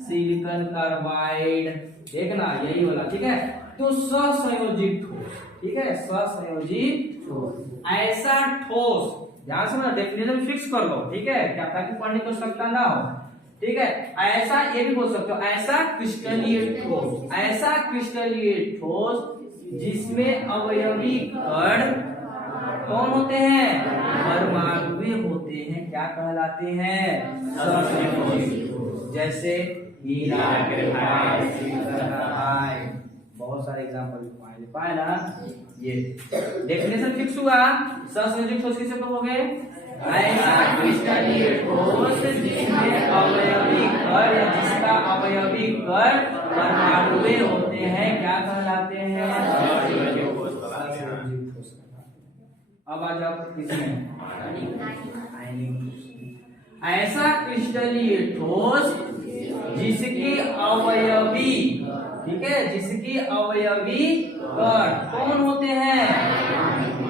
सिलिकॉन कार्बाइड, देखना यही वाला, ठीक है। तो सहसंयोजित ठोस, ठीक है, सहसंयोजित ठोस, ऐसा ठोस, ध्यान से ना डेफिनेशन फिक्स कर लो, ठीक है, क्या ताकि पढ़ने को सकता ना हो, ठीक है। ऐसा ये भी बोल सकते हो, ऐसा क्रिस्टलीय ठोस, ऐसा क्रिस्टलीय ठोस जिसमें अवयवी कण कौन होते हैं, परमाणु होते हैं, क्या कहलाते हैं, सहसंयोजित ठोस। जैसे हीरा, ग्रेफाइट, सिलिकॉन कार्बाइड, बहुत सारे एग्जांपल पाए ना। ये डेफिनेशन फिक्स हुआ। सहसंयोजिक ठोस किसे कहोगे, ऐसा क्रिस्टलीय ठोस जिसमें अवयवी कण, जिसका अवयवी कण परमाणु होते हैं, क्या कहलाते हैं, सहसंयोजिक ठोस। अब आ जाओ किसमें, ऐसा क्रिस्टलीय ठोस जिसकी अवयवी, ठीक है, जिसकी अवयवी कण कौन होते हैं,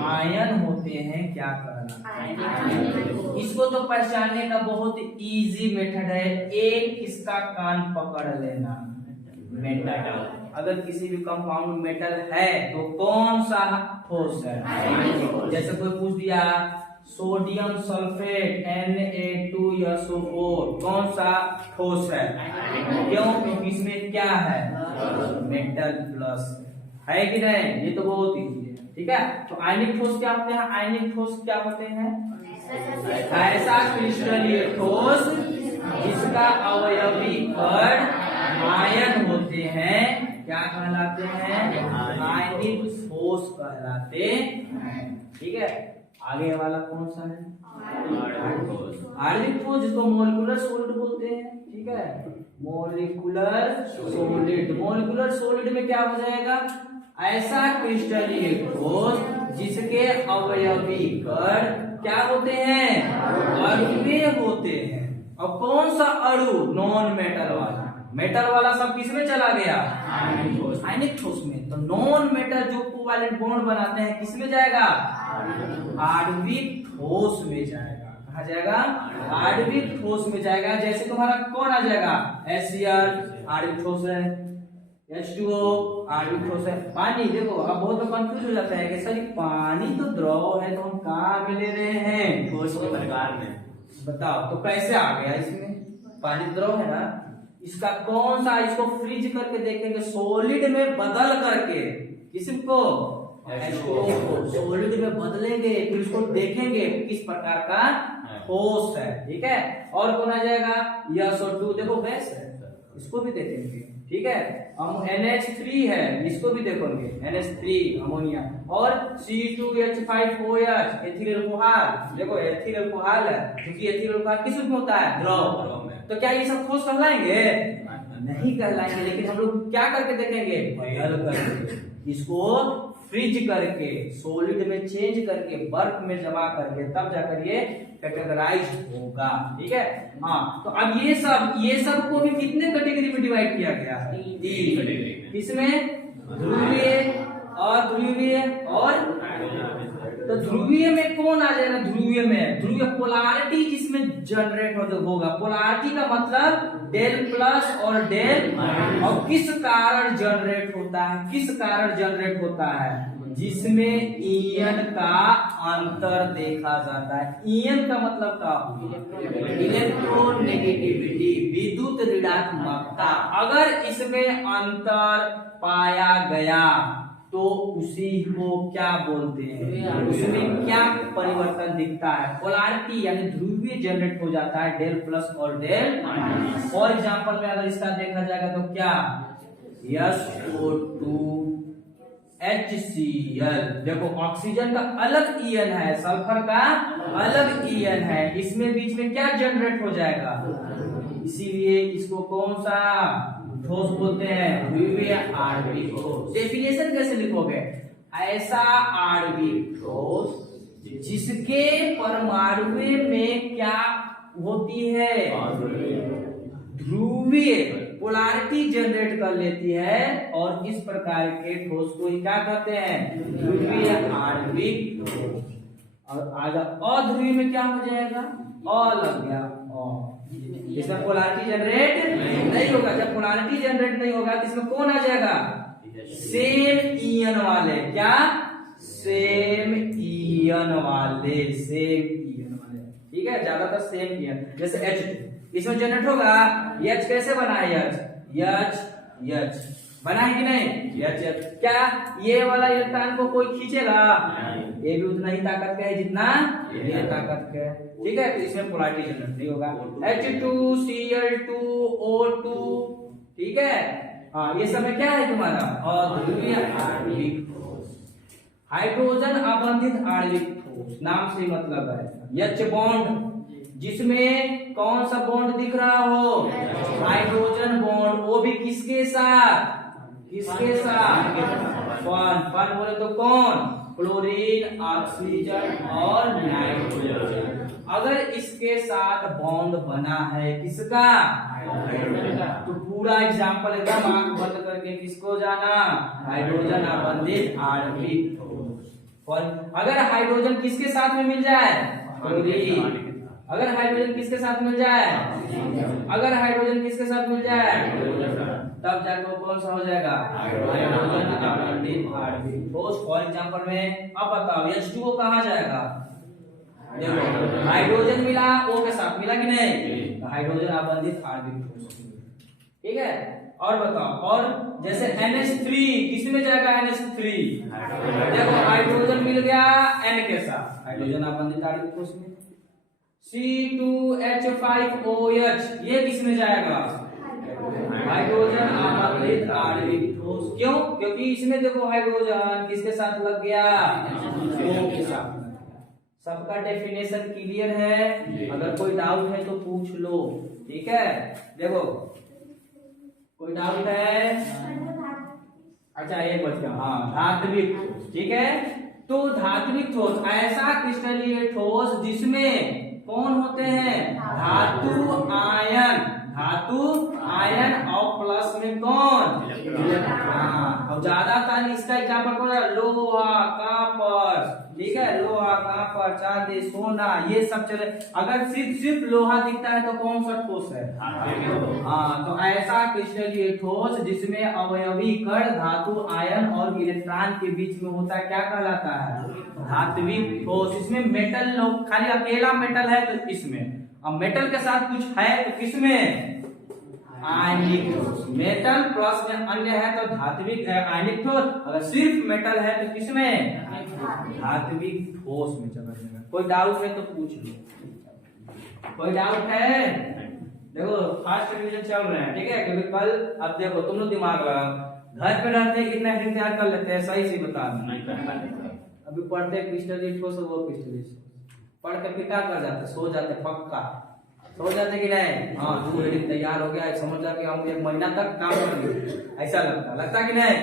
आयन होते होते हैं क्या कहलाते? इसको तो पहचानने का बहुत इजी मेथड है, एक इसका कान पकड़ लेना, मेटल। अगर किसी भी कंपाउंड में मेटल है तो कौन सा ठोस है? जैसे कोई पूछ दिया सोडियम सल्फेट Na2SO4 कौन सा ठोस है? क्यों? क्योंकि इसमें क्या है? मेटल प्लस है कि नहीं? ये तो बहुत इजी है, ठीक है। तो आयनिक ठोस क्या होते हैं? आयनिक ठोस क्या होते हैं? ऐसा क्रिस्टलीय ठोस जिसका अवयवी कण आयन होते हैं, क्या कहलाते हैं? आयनिक ठोस कहलाते हैं, ठीक है। आगे वाला कौन सा है? आणविक ठोस, जिसको मोलिकुलर सॉलिड बोलते हैं, ठीक है। मोलिकुलर सॉलिड, मोलिकुलर सॉलिड में क्या हो जाएगा? ऐसा क्रिस्टलीय ठोस जिसके अवयवी कण क्या होते हैं? अणुवे होते हैं। और कौन सा अणु? नॉन मेटल वाला। मेटल वाला सब किसमें चला गया? आयनिक ठोस में। तो नॉन मेटल जो कोवैलेंट बॉन्ड बनाते हैं किसमें जाएगा? आणविक ठोस में जाएगा। कहा जाएगा? आणविक ठोस में जाएगा। जैसे तुम्हारा कौन आ जाएगा? HCl आणविक ठोस है, H2O आणविक ठोस है। पानी देखो, अब बहुत लोग कंफ्यूज हो जाता है कि सर पानी तो द्रव है तो हम कहाँ में ले रहे हैं? ठोस के प्रकार में। बताओ तो कैसे आ गया इसमें? पानी द्रव है ना। इसका कौन सा, इसको फ्रीज करके देखेंगे, सॉलिड में बदल करके, किसको? सॉलिड में बदलेंगे, फिर इसको देखेंगे किस प्रकार का ठोस है, ठीक है। और कौन आ जाएगा? SO2 देखो गैस है, इसको भी देखेंगे, ठीक है। हम NH3 है, इसको भी देखेंगे, NH3 अमोनिया। और C2H5OH एथिल अल्कोहल, देखो एथिल अल्कोहल है, क्योंकि एथिल अल्कोहल किस रूप में होता है? द्रव में। तो क्या ये सब ठोस कहलाएंगे? नहीं कहलाएंगे। लेकिन हम लोग क्या करके देखेंगे? बदल करके, इसको फ्रीज करके, सॉलिड में चेंज करके, बर्फ में जमा करके, तब जाकर ये कैटेगराइज होगा, ठीक है। हाँ, तो अब ये सब को भी कितने कैटेगरी में डिवाइड किया गया है? 3 कैटेगरी। इसमें ध्रुवीय और ध्रुवीय और तो ध्रुवीय में कौन आ जाएगा? ध्रुवीय में ध्रुवीय पोलैरिटी जिसमें जनरेट होगा। पोलैरिटी का मतलब डेल प्लस और डेल, और किस कारण जनरेट होता है? किस कारण जनरेट होता है? जिसमें इयन का अंतर देखा जाता है। इयन का मतलब क्या? इलेक्ट्रोनेगेटिविटी, विद्युत ऋणात्मकता। अगर इसमें अंतर पाया गया तो उसी को क्या बोलते हैं? उसमें क्या परिवर्तन दिखता है? पोलैरिटी यानी ध्रुवीय जनरेट हो जाता है, डेल प्लस और डेल। फॉर एग्जांपल में अगर इसका देखा जाएगा तो क्या? SO2 HCl, देखो ऑक्सीजन का अलग ईएन है, सल्फर का अलग ईएन है, इसमें बीच में क्या जनरेट हो जाएगा? इसीलिए इसको कौन सा ठोस बोलते हैं? ध्रुवीय आणविक ठोस। डेफिनेशन कैसे लिखोगे? ऐसा आणविक ठोस जिसके परमाणु में क्या होती है? ध्रुवीय, पोलैरिटी जनरेट कर लेती है, और इस प्रकार के ठोस को क्या कहते हैं? ध्रुवीय आणविक ठोस। और आगे अध्रुवीय में क्या हो जाएगा? अ लग गया, इसमें पोलैरिटी जनरेट नहीं होगा। जब पोलैरिटी जनरेट नहीं होगा तो इसमें कौन आ जाएगा? सेम ईयन वाले। क्या? सेम ईयन वाले, सेम ईयन वाले, ठीक है। ज्यादातर सेम ईयन, जैसे H2 इसमें जनरेट होगा। H कैसे बना है? H बना है कि नहीं? H क्या ये वाला इलेक्ट्रॉन को कोई खींचेगा? ये भी उतना ही ताकत का है जितना ये ताकत का है, ठीक है। तो इसमें पोलैरिटी जनरेट नहीं होगा। H2Cl2O2, ठीक है। हाँ, ये समय क्या है तुम्हारा? अध्रुवीय आणविक ठोस। हाइड्रोजन अबंधित आणविक ठोस, नाम से मतलब है। H बॉन्ड, जिसमें कौन सा बॉन्ड दिख रहा हो? हाइड्रोजन बॉन्ड, वो भी किसके साथ? किसके साथ? फन बोले तो कौन? क्लोरीन, ऑक्सीजन और नाइट्रोजन। अगर इसके साथ बॉन्ड बना है किसका? तो पूरा एग्जांपल एकदम आंख बंद करके किसको जाना? हाइड्रोजन अबंधित आणविक ठोस। अगर हाइड्रोजन किसके साथ में मिल जाए, अगर हाइड्रोजन किसके साथ मिल जाए, अगर हाइड्रोजन किसके साथ मिल जाए, तब जाकर वो कौन सा हो जाएगा, हाइड्रोजन आबंधित आणविक ठोस। फॉर एग्जांपल में अब बताओ H2O कहाँ जाएगा, देखो हाइड्रोजन मिला O के साथ, मिला कि नहीं, तो हाइड्रोजन आबंधित आणविक ठोस। ठीक है, और बताओ, और जैसे NH3 किसमें जाएगा, NH3 देखो हाइड्रोजन मिल गया N के साथ, हाइड्रोजन आबंधित आणविक ठोस में। C2H5OH ये किसमें जाएगा, हाइड्रोजन आबंधित आणविक ठोस। क्यों, क्योंकि इसमें देखो हाइड्रोजन किसके साथ लग गया, O के साथ। सबका डेफिनेशन क्लियर है, अगर कोई डाउट है तो पूछ लो। ठीक है, देखो कोई डाउट है, अच्छा एक बच गया, हाँ धात्विक ठोस। ठीक है, तो धात्विक ठोस ऐसा क्रिस्टलीय ठोस जिसमें कौन होते हैं, धातु आयन और प्लस में कौन, और ज्यादातर इसका एग्जाम्पल कौन है, लोहा, कापर। ठीक है, लोहा, कापर, चांदी, सोना ये सब चले। अगर सिर्फ लोहा दिखता है तो कौन सा ठोस है, हाँ, तो ऐसा क्रिस्टलीय ठोस जिसमें अवयवी कण धातु आयन और इलेक्ट्रॉन के बीच में होता है, क्या कहलाता है, धात्विक ठोस। इसमें मेटल लोग खाली अकेला मेटल है तो इसमें, अब मेटल के साथ कुछ है तो किसमें, आयनिक ठोस। मेटल प्लस में अन्य है तो धात्विक है, आयनिक ठोस। अगर सिर्फ मेटल है तो किसमें, धात्विक ठोस में चला जाएगा। कोई डाउट है तो पूछ लो, कोई डाउट है, देखो फर्स्ट रिवीजन चल रहे हैं। ठीक है, क्योंकि कल अब देखो तुम लोग दिमाग लगाओ, घर पे रहते कितना हिट तैयार कर लेते हैं, सही से बता दो। अभी पढ़ते क्रिस्टलीय ठोस, वो क्रिस्टलीय पढ़ के पिटा कर जाते, सो जाते, पक्का सो जाते कि नहीं, हाँ तू एडिट तैयार हो गया, समझ जा कि हम 1 महीना तक काम करेंगे, ऐसा लगता कि नहीं।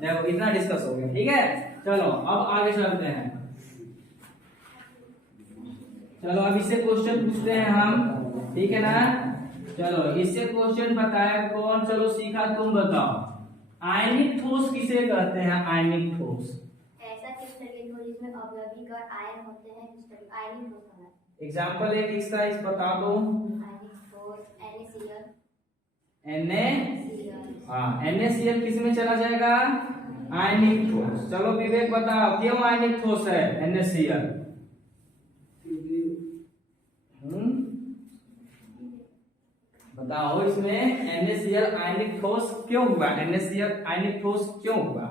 देखो इतना डिस्कस हो गया। ठीक है, चलो अब आगे चलते हैं। चलो अब इससे क्वेश्चन पूछते हैं हम, ठीक है ना। चलो इससे क्वेश्चन बताया कौन, चलो सीखा, तुम बताओ आयनिक ठोस किसे कहते हैं, आयनिक ठोस ऐसा क्रिस्टलीय ठोस जिसमें अवयवी कण आयन होते हैं, आयनिक ठोस होता है। एग्जाम्पल एक इसका इस बता दो, आयनिक ठोस NaCl, हाँ NaCl किस में चला जाएगा, आयनिक ठोस। चलो विवेक बताओ क्यों आयनिक ठोस है NaCl, बताओ इसमें NaCl आयनिक ठोस क्यों हुआ, NaCl आयनिक ठोस क्यों हुआ,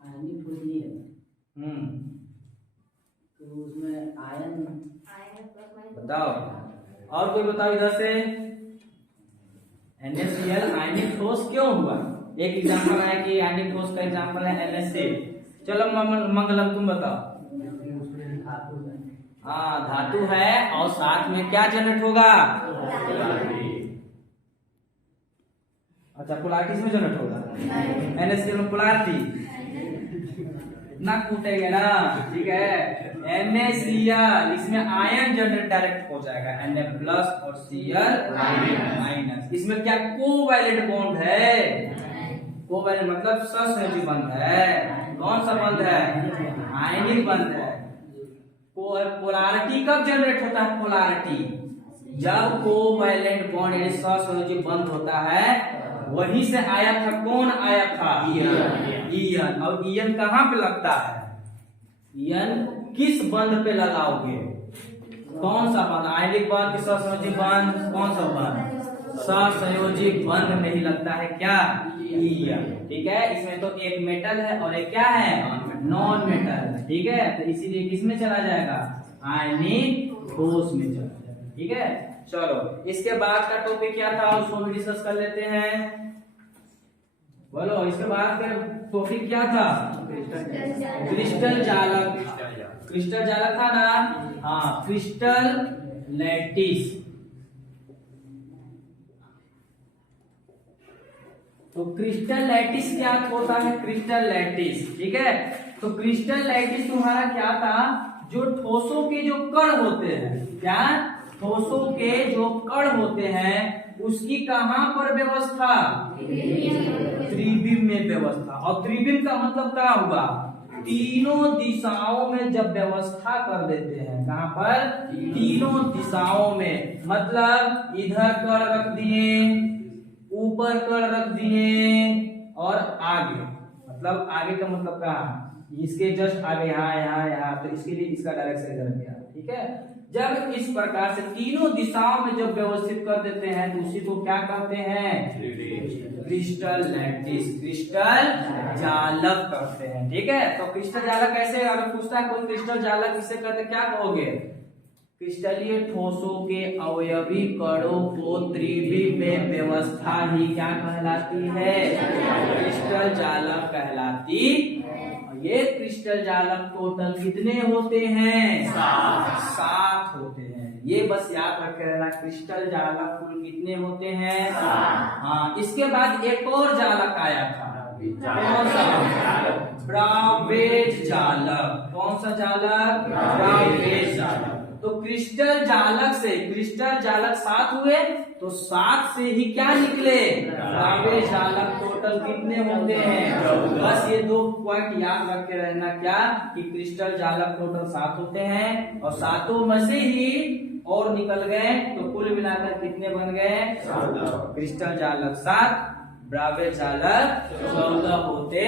आयनिक ठोस नहीं है, तो उसमें आयन बताओ। और कोई बताओ इधर से, NaCl आयनिक ठोस क्यों हुआ। एक एग्जांपल है कि आयनिक ठोस का एग्जांपल है NaCl। चलो मंगलम तुम बताओ। हाँ धातु है और साथ में क्या जनरेट होगा, अच्छा पोलैरिटी में जनरेट होगा, NaCl में पोलैरिटी ना कूटेंगे ना। ठीक है, NaCl इसमें आयन जनरेट डायरेक्ट हो जाएगा, Na प्लस और Cl माइनस। इसमें क्या कोवैलेंट बॉन्ड है, कोवैलेंट मतलब सहसंयोजी बंध है। कौन सा बंध है, आयनिक बंध है। पोलैरिटी कब जनरेट होता है, पोलैरिटी जब कोवैलेंट बॉन्ड यानी सहसंयोजी बंध होता है। वहीं से आया था, कौन आया था, ईयन। और ईयन कहाँ पे लगता है, ईयन किस बंध पे लगाओगे, कौन सा बंध, आयनिक बंध, सहसंयोजी बंध, कौन सा बंध, सहसंयोजी बंध में ही लगता है क्या, ईयन। ठीक है, इसमें तो एक मेटल है और एक क्या है, नॉन मेटल। ठीक है, तो इसीलिए किसमें चला जाएगा, आयनिक ठोस में चला जाएगा। ठीक है, चलो इसके बाद का टॉपिक क्या था उसको भी डिस्कस कर लेते हैं। बोलो इसके बाद का टॉपिक क्या था, क्रिस्टल जालक। क्रिस्टल जालक था ना, हाँ क्रिस्टल लैटिस। तो क्रिस्टल लैटिस क्या होता है, क्रिस्टल लैटिस। ठीक है, तो क्रिस्टल लैटिस तुम्हारा क्या था, जो ठोसों के जो कण होते हैं, क्या ठोसों के जो कण होते हैं उसकी कहां पर व्यवस्था, त्रिविम में व्यवस्था। और त्रिविम का मतलब क्या हुआ, तीनों दिशाओं में जब व्यवस्था कर देते हैं, कहाँ पर? तीनों दिशाओं में, मतलब इधर कण रख दिए, ऊपर कण रख दिए और आगे, मतलब आगे का मतलब कहाँ? इसके जस्ट आगे, यहाँ यहाँ यहाँ, तो इसके लिए इसका डायरेक्शन इधर गया। ठीक है, जब इस प्रकार से तीनों दिशाओं में जब व्यवस्थित कर देते हैं तो उसी को क्या कहते हैं? क्रिस्टल लैटिस, क्रिस्टल जालक कहते हैं। ठीक है, तो क्रिस्टल जालक कैसे, अगर पूछता है कोई क्रिस्टल जालक किसे कहते हैं, क्या कहोगे? क्रिस्टलीय ठोसों के अवयवी कणों को त्रिवी में व्यवस्था ही क्या कहलाती है? क्रिस्टल जालक कहलाती। ये क्रिस्टल जालक टोटल कितने होते हैं? 7 होते हैं। ये बस याद रखे रहना, क्रिस्टल जालक कुल कितने होते हैं? हाँ, इसके बाद एक और जालक आया था, कौन सा? ब्रावेज जालक। कौन सा जालक? ब्रावेज जालक। तो क्रिस्टल जालक से, क्रिस्टल जालक 7 हुए तो 7 से ही क्या निकले? ब्रावेज जालक टोटल कितने होते हैं? बस ये 2 पॉइंट याद रख के रहना, क्या कि क्रिस्टल जालक टोटल 7 होते हैं और 7 में से ही और निकल गए तो कुल मिलाकर कितने बन गए? 14। क्रिस्टल जालक 7, ब्रावेज जालक 14 होते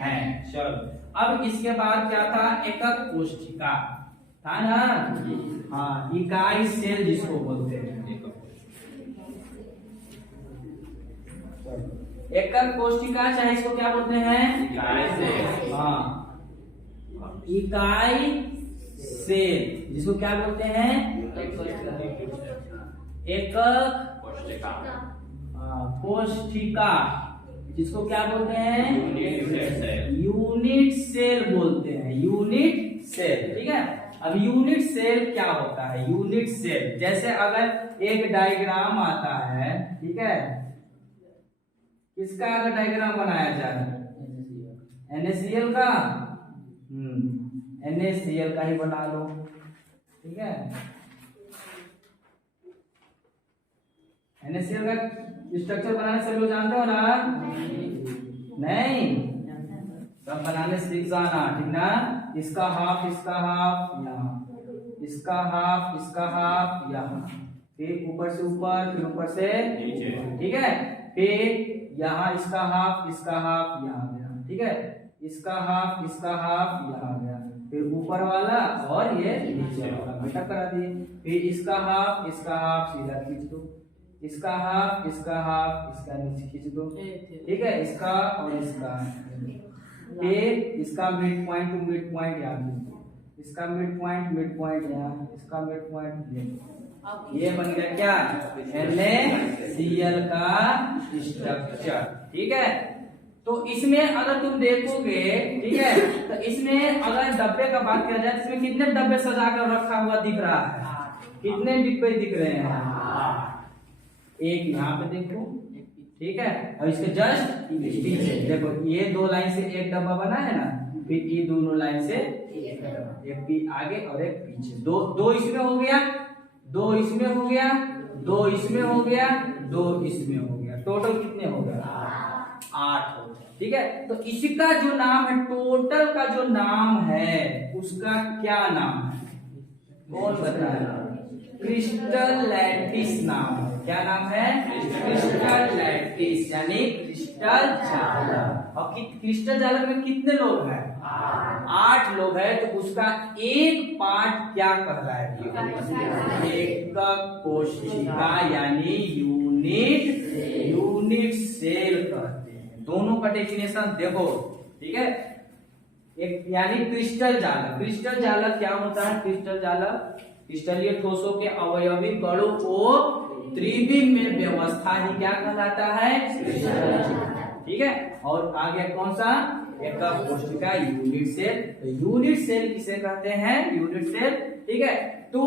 हैं। चलो, अब इसके बाद क्या था? एकक कोशिका था ना? हाँ, इकाई सेल जिसको बोलते हैं। एकक कोशिका, चाहे इसको क्या बोलते हैं? इकाई सेल। हाँ, इकाई सेल जिसको क्या बोलते हैं? एकक कोशिका जिसको क्या बोलते हैं? यूनिट सेल बोलते हैं, यूनिट सेल। ठीक है, अब यूनिट सेल क्या होता है? यूनिट सेल जैसे अगर एक डायग्राम आता है, ठीक है, किसका अगर डायग्राम बनाया जाए? NaCl का, NaCl का ही बना लो। ठीक है, NaCl का स्ट्रक्चर बनाने से लोग जानते हो ना? नहीं, सब बनाने सीख जाना, ठीक ना? इसका हाफ, इसका हाफ यहाँ, इसका हाफ, इसका हाफ यहाँ, फिर ऊपर से ऊपर, फिर ऊपर से नीचे। ठीक है, फिर यहाँ इसका हाफ, इसका हाफ यहाँ गया। ठीक है, इसका हाफ, इसका हाफ यहाँ गया, फिर ऊपर वाला और ये नीचे वाला बेटा करा दिए। फिर इसका हाफ, इसका हाफ सीधा खींच दो, इसका हाफ, इसका हाफ, इसका नीचे खींच दो। ठीक है, इसका और इसका, फिर इसका mid point two mid point यहाँ, इसका मिड पॉइंट यहाँ, इसका मिड पॉइंट ये बन गया क्या? NaCl का स्ट्रक्चर। ठीक है, तो इसमें अगर तुम देखोगे, ठीक है, तो इसमें अगर डब्बे का बात किया जाए, इसमें कितने डब्बे सजा कर रखा हुआ दिख रहा है? कितने डिब्बे दिख रहे हैं? एक यहाँ पे देखो, ठीक है, और इसके जस्ट पीछे देखो, ये 2 लाइन से एक डब्बा बना है ना, फिर ये दोनों लाइन से एक आगे और एक पीछे, दो इसमें हो गया, 2 इसमें हो गया, 2 इसमें हो गया, 2 इसमें हो गया, टोटल कितने हो गया? 8 हो गया। ठीक है, तो इसका जो नाम है, टोटल का जो नाम है, उसका क्या नाम है? कौन बताया? क्रिस्टल लैटिस नाम है। क्या नाम है? क्रिस्टल लैटिस, यानी क्रिस्टल जालक। और क्रिस्टल जालक में कितने लोग हैं? 8 लोग हैं। तो उसका एक पार्ट क्या कहलाएगा? एकक कोशिका, यानी यूनिट सेल कहते हैं। दोनों का डेफिनेशन देखो, ठीक है। एक यानी क्रिस्टल जालक, क्रिस्टल जालक क्या होता है? क्रिस्टल जालक क्रिस्टलीय ठोसों के अवयवी कणों को त्रिवी में व्यवस्था ही क्या कहलाता है? ठीक है। और आगे कौन सा? एकक कोशिका, यूनिट सेल। तो यूनिट सेल किसे कहते हैं? Unit cell. ठीक है। तो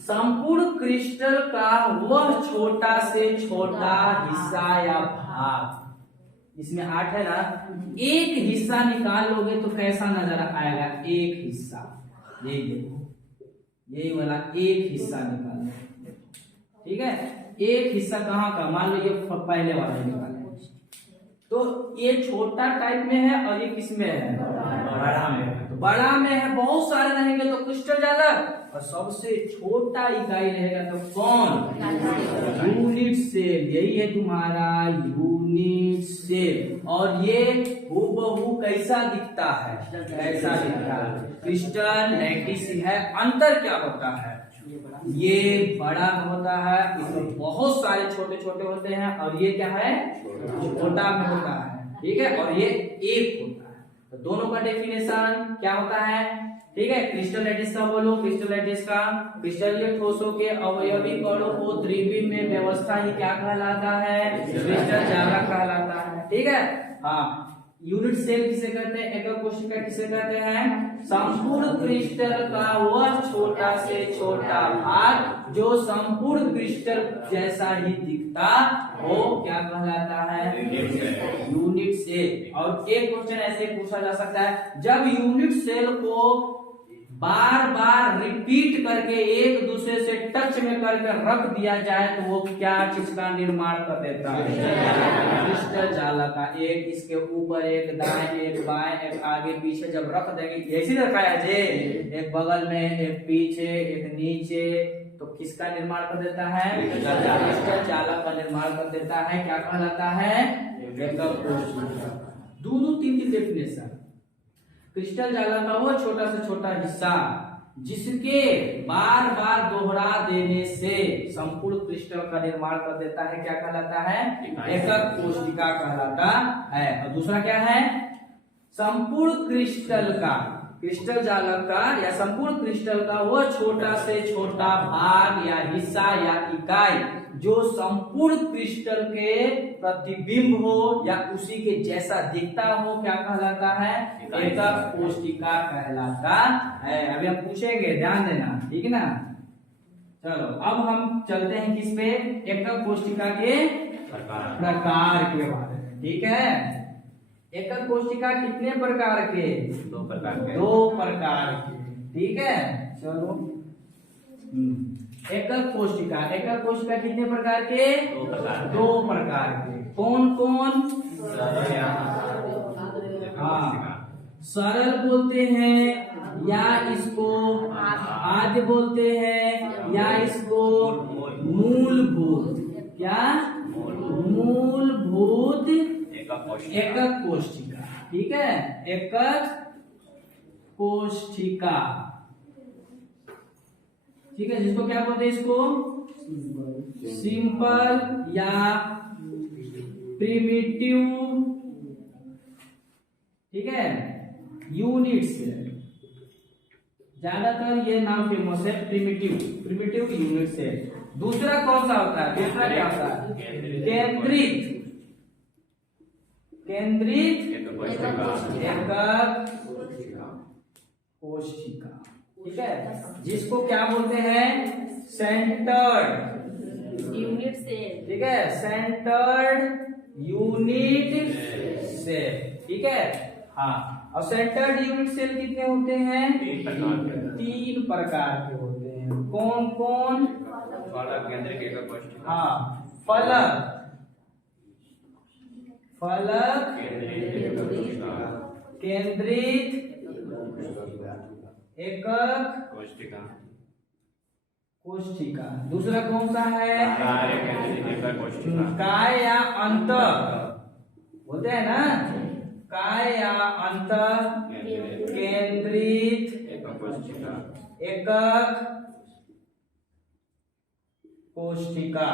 संपूर्ण क्रिस्टल का वह छोटा से छोटा हिस्सा या भाग, इसमें 8 है ना, एक हिस्सा निकाल लोगे तो कैसा नजर आएगा? एक हिस्सा, यही देखो, यही वाला एक हिस्सा निकाल लो। ठीक है। एक हिस्सा कहाँ का? मान लो ये पहले वाला निकाले, तो ये छोटा टाइप में है और ये किस में है, बड़ा में है। तो बड़ा में है बहुत सारे रहेंगे तो क्रिस्टल जालक, और सबसे छोटा इकाई रहेगा तो कौन, यूनिट सेल। यही है तुम्हारा यूनिट सेल। और ये हूबहू कैसा दिखता है, कैसा दिखता है, क्रिस्टल लैटिस है। अंतर क्या होता है, ये बड़ा होता है, इसमें बहुत सारे छोटे छोटे होते हैं, और ये क्या है, छोटा में होता है, ठीक है, और ये एक होता है। तो दोनों का डेफिनेशन क्या होता है, ठीक है। क्रिस्टल लैटिस का बोलो, क्रिस्टल लैटिस का क्रिस्टलीय ठोसों के अवयवी कणों को द्विवीय में व्यवस्था ही क्या कहलाता है, क्रिस्टल जालक कहलाता है, ठीक है। हाँ, यूनिट सेल किसे कहते हैं, एकक कोशिका किसे कहते हैं, संपूर्ण क्रिस्टल का वह छोटा से छोटा भाग जो संपूर्ण क्रिस्टल जैसा ही दिखता हो क्या कहलाता है, यूनिट सेल। और एक क्वेश्चन ऐसे पूछा जा सकता है, जब यूनिट सेल को बार बार रिपीट करके एक दूसरे से टच में करके रख दिया जाए तो वो क्या चीज का निर्माण कर देता है, क्रिस्टल जालक का। एक इसके ऊपर, एक दाएं, एक बाएं, एक आगे पीछे जब रख देंगे, ऐसे रखाया जे, एक बगल में, एक पीछे, एक नीचे, तो किसका निर्माण कर देता है, क्रिस्टल जालक का निर्माण कर देता है। क्या कहलाता है, एकक कोशिका। दो तीन डेफिनेशन। क्रिस्टल जालक का वो छोटा से छोटा हिस्सा जिसके बार बार दोहरा देने से संपूर्ण क्रिस्टल का निर्माण कर देता है, क्या कहलाता है, एकक कोशिका कहलाता है। और दूसरा क्या है, संपूर्ण क्रिस्टल का, क्रिस्टल जालक का या संपूर्ण क्रिस्टल का वो छोटा से छोटा भाग या हिस्सा या इकाई जो संपूर्ण क्रिस्टल के प्रतिबिंब हो या उसी के जैसा दिखता हो क्या कहलाता है, एकक कोशिका कहलाता है। अभी हम पूछेंगे, ध्यान देना, ठीक है ना। चलो अब हम चलते हैं किस पे, एकक कोशिका के प्रकार के बारे में, ठीक है। एकक कोशिका कितने प्रकार के, दो प्रकार के, ठीक है। चलो एकक कोशिका कितने प्रकार के, दो प्रकार के। कौन कौन, हाँ, सरल बोलते हैं या इसको आद्य बोलते हैं या इसको मूलभूत, क्या, मूलभूत एकक कोशिका, ठीक है, एकक कोशिका, ठीक है। जिसको क्या बोलते हैं, इसको सिंपल या प्रिमिटिव, ठीक है, यूनिट सेल। ज्यादातर ये नाम फेमस है, प्रिमिटिव यूनिट सेल। दूसरा कौन सा होता है, दूसरा क्या होता है, केंद्रित एकक कोशिका, ठीक है। जिसको क्या बोलते हैं, सेंटर्ड यूनिट सेल, ठीक है, सेंटर्ड यूनिट सेल, ठीक है। हाँ, और सेंटर्ड यूनिट सेल कितने होते हैं, तीन प्रकार के होते हैं। कौन कौन, हाँ, फलक केंद्रित एकक कोशिका। दूसरा कौन सा है, काय या अंत बोलते हैं ना, काय या अंत केंद्रित एकक कोशिका।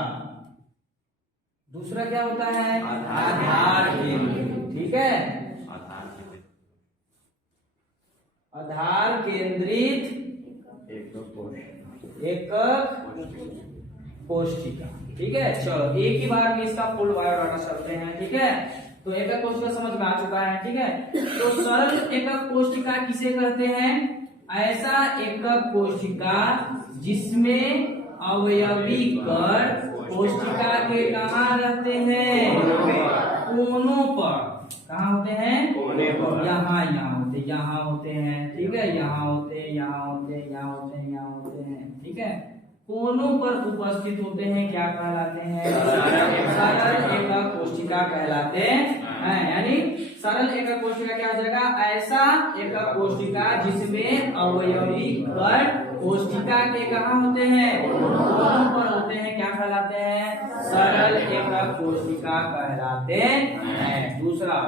दूसरा क्या होता है, आधार केंद्रित, ठीक है, आधार केंद्रित एकक कोशिका, ठीक है। चलो एक ही बार में इसका फुल बायोडाटा चलते हैं, ठीक है। तो एकक कोशिका समझ में आ चुका है, ठीक है। तो सरल एकक कोशिका किसे कहते हैं, ऐसा एकक कोशिका जिसमें अवयवी कण कोशिका के कहाँ रहते हैं, कोनों पर। कहाँ होते हैं, यहाँ यहाँ होते हैं, ठीक है, यहाँ होते हैं, यहाँ होते हैं, यहाँ होते हैं, यहाँ होते हैं, ठीक है। कोनों पर उपस्थित होते हैं क्या कहलाते हैं? सरल एकक कोशिका कहलाते हैं। यानी सरल एकक कोशिका क्या हो जाएगा? ऐसा एकक कोशिका जिसमें अवयवी कण कोशिका के कहाँ होते हैं? कोनों पर होते हैं, क्या कहलाते हैं? सरल एकक कोशिका कहलाते हैं। दूसरा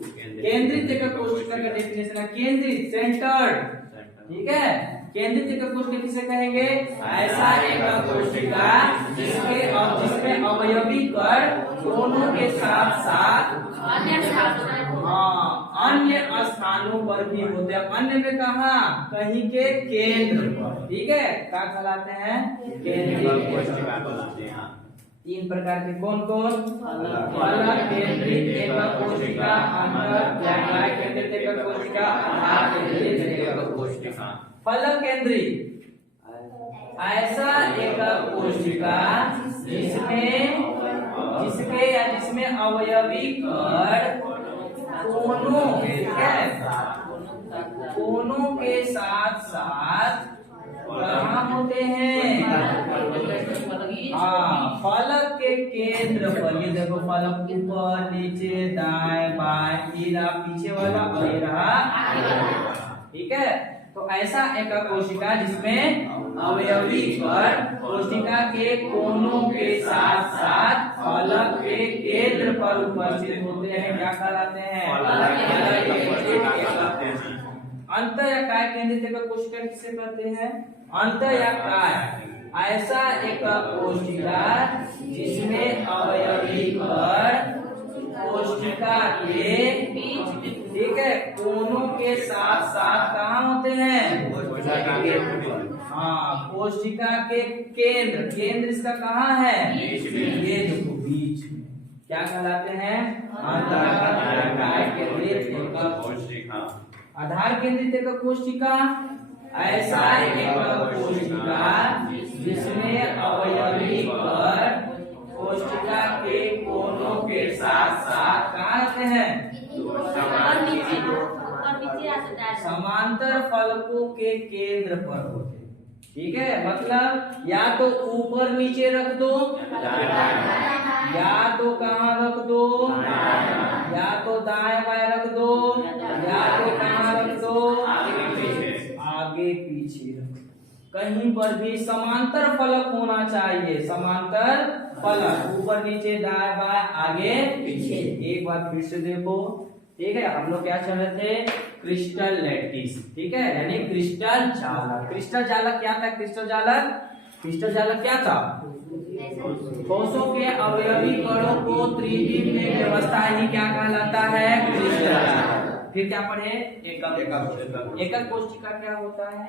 केंद्रित एकक कोशिका का डेफिनेशन है केंद्रित, सेंटर्ड, ठीक है। केंद्रित एकक कोशिका किसे कहेंगे? ऐसा एकक कोशिका जिसमें अवयवी कण कोनों के साथ साथ अन्य स्थानों पर भी होते हैं। अन्य में कहा? कहीं के केंद्र पर, ठीक है। क्या कहलाते हैं? केंद्रित कोशिका कहलाते हैं। तीन प्रकार के कौन कौन? फलक केंद्रित एकक कोशिका, अंतर केंद्रित एकक कोशिका, आधार केंद्रित एकक कोशिका। फलक केंद्रित ऐसा एकक कोशिका जिसमें अवयवी कण कोनों के साथ साथ कहाँ होते हैं? फलक के केंद्र पर। ये देखो फलक ऊपर नीचे दाएं बाएं, पीछे वाला रहा, ठीक है। तो ऐसा एकक कोशिका जिसमें अवयवी कण कोशिका के कोनों के साथ साथ फलक के केंद्र पर उपस्थित होते हैं, क्या कहलाते हैं? अंत या काय केंद्रित एकक कोशिका किसे कहते हैं? अंत या काय ऐसा एकक कोशिका जिसमें अवयवी कण कोशिका के, ठीक है, कोनों के साथ साथ कहाँ होते हैं? कोशिका के केंद्र इसका कहाँ है? ये देखो बीच में, क्या कहलाते हैं? केंद्रित एकक कोशिका। आधार केंद्रित एकक कोशिका ऐसा एकक कोशिका जिसमें अवयवी कण कोशिका के कोनों के साथ साथ कहाँ रहते हैं? समांतर फलकों के केंद्र पर होते हैं, ठीक है। मतलब या तो ऊपर नीचे रख दो, या तो कहाँ रख दो, या तो दाएं बाएं रख दो, या तो कहाँ रख दो? आगे पीछे रख। कहीं पर भी समांतर फलक होना चाहिए। समांतर फलक ऊपर नीचे दाएं बाएं आगे पीछे। एक बार फिर से देखो, ठीक है। हम लोग क्या चल रहे थे? क्रिस्टल लैटिस, ठीक है, यानी क्रिस्टल जालक। क्रिस्टल जालक क्या था? क्रिस्टल जालक क्या था? ठोसों के अवयवी कणों को त्रिविम में व्यवस्था ही क्या कहलाता है? क्रिस्टल जालक। फिर क्या पढ़े? एकक कोशिका क्या होता है?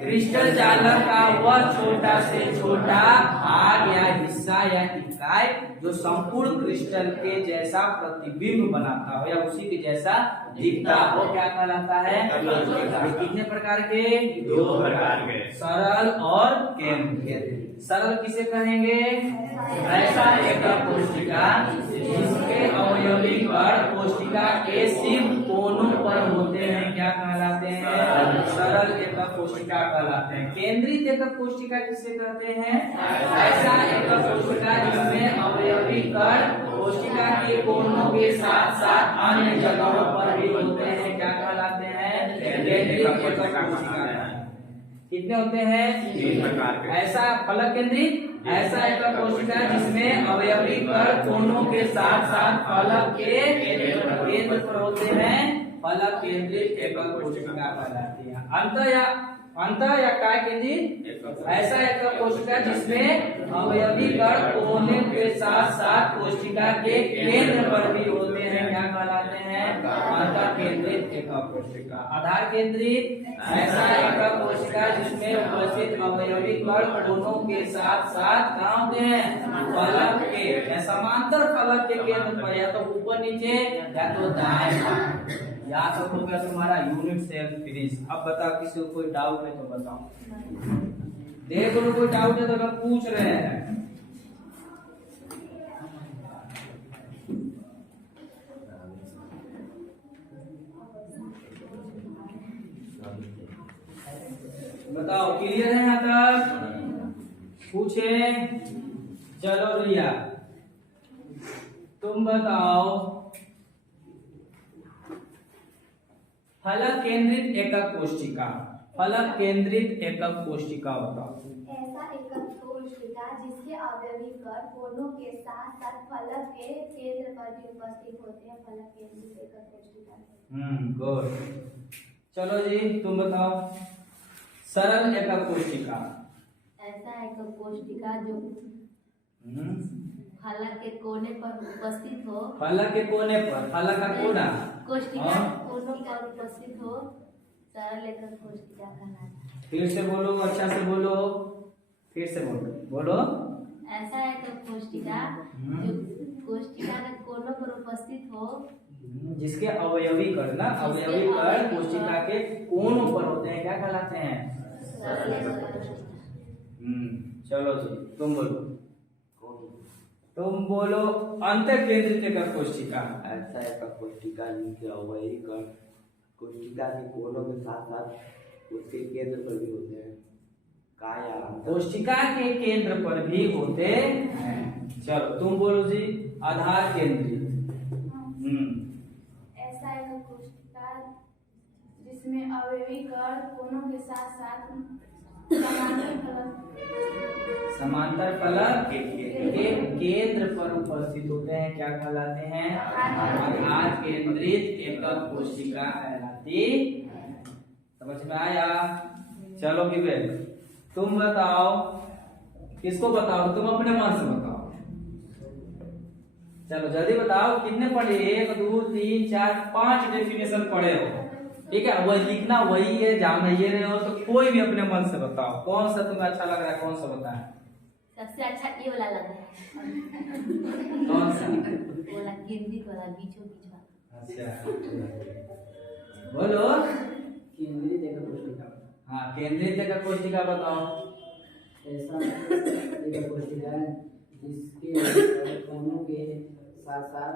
क्रिस्टल जालक का वह छोटा से छोटा भाग या हिस्सा या इकाई जो संपूर्ण क्रिस्टल के जैसा प्रतिबिंब बनाता हो या उसी के जैसा दिखता हो, क्या कहलाता है? कितने प्रकार के? 2 प्रकार के, सरल और केंद्रित। सरल किसे कहेंगे? ऐसा एकक कोशिका जिसके अवयवी कण कोशिका के सिर्फ कोनों पर होते हैं, क्या कहलाते हैं? सरल एकक कोशिका कहलाते हैं। केंद्रित एकक कोशिका किसे कहते हैं? ऐसा एकक कोशिका जिसमें अवयवी कण कोशिका के कोनों के साथ साथ अन्य जगहों पर भी होते हैं, क्या कहलाते हैं? केंद्रित एकक कोशिका। कितने होते हैं? 3 प्रकार के। ऐसा फलक केंद्रित ऐसा एकक कोशिका जिसमें अवयवी कण कोनों के साथ साथ फलक के केंद्र पर होते हैं, फलक केंद्रित एकक कोशिका कहलाती है। अंत या काय केंद्रित ऐसा एकक कोशिका जिसमें अवयवी कण कोने के साथ साथ कोशिका के केंद्र पर भी होते हैं, क्या कहलाते हैं? अंत केंद्रित एकक कोशिका। आधार केंद्रित ऐसा एकक कोशिका जिसमें उपस्थित अवयवी कण कोनों के साथ साथ कहाँ होते हैं? फलक के या समांतर फलक के केंद्र पर, या तो ऊपर नीचे या तो दाएं बाएं। याद तक हो गया तुम्हारा यूनिट सेल सीरीज। अब बताओ किसी को कोई डाउट है तो बताओ। देखो कोई डाउट है तो अगर पूछ रहे हैं। बताओ, क्लियर है यहाँ तक? लिया। तुम बताओ फलक केंद्रित एकक कोशिका, फलक केंद्रित एकक कोशिका बताओ। ऐसा एकक कोशिका जिसके अवयवी कण कोनों के साथ साथ फलक के केंद्र पर भी उपस्थित होते हैं, फलक केंद्रित एकक कोशिका। गुड। चलो जी तुम बताओ सरल एकक कोशिका। ऐसा एकक कोशिका जो फलक के कोने पर उपस्थित हो, फलक के कोने पर, फलक का कोना, कोशिका हाँ। कोनों पर उपस्थित हो, सरल एकक कोशिका कहलाता है। फिर से बोलो, अच्छा से बोलो, फिर से बोलो, बोलो। ऐसा एकक कोशिका जो कोशिका के कोनों पर उपस्थित हो, जिसके अवयवी कण ना, अवयवी कण कोशिका के कोनों पर होते हैं, क्या कहलाते हैं? सरल एकक कोशिका। चलो जी तुम बोलो, तुम बोलो अंतर केंद्रित एकक कोशिका। ऐसा एकक कोशिका जिनके अवयवी कण कोशिका के कोनों के साथ साथ उसके केंद्र पर भी होते हैं, का या अंतर? कोशिका के केंद्र पर भी होते हैं। चलो तुम बोलो जी आधार केंद्रित। ऐसा एकक कोशिका जिसमें अवयवी कण कोनों के साथ साथ समांतर फलक के केंद्र पर उपस्थित होते हैं, क्या कहलाते हैं? आधार केंद्रित एकक कोशिका कहलाती है। समझ में आया? चलो विवेक तुम बताओ, किसको बताओ? तुम अपने मन से बताओ, चलो जल्दी बताओ। कितने पढ़े? 1 2 3 4 5 डेफिनेशन पढ़े हो, ठीक है? वही लिखना वही है, जान नहीं रहे हो तो कोई भी अपने मन से बताओ, कौन सा तुम्हें अच्छा लग रहा है, कौन सा बताएं? सबसे अच्छा ये वाला लग रहा है। कौन सा? वाला केंद्रित वाला, बीचों बीच वाला। अच्छा बोलो। केंद्रित एकक कोशिका। हाँ केंद्रित एकक कोशिका बताओ। ऐसा एकक कोशिका है जिसके कोनों के साथ साथ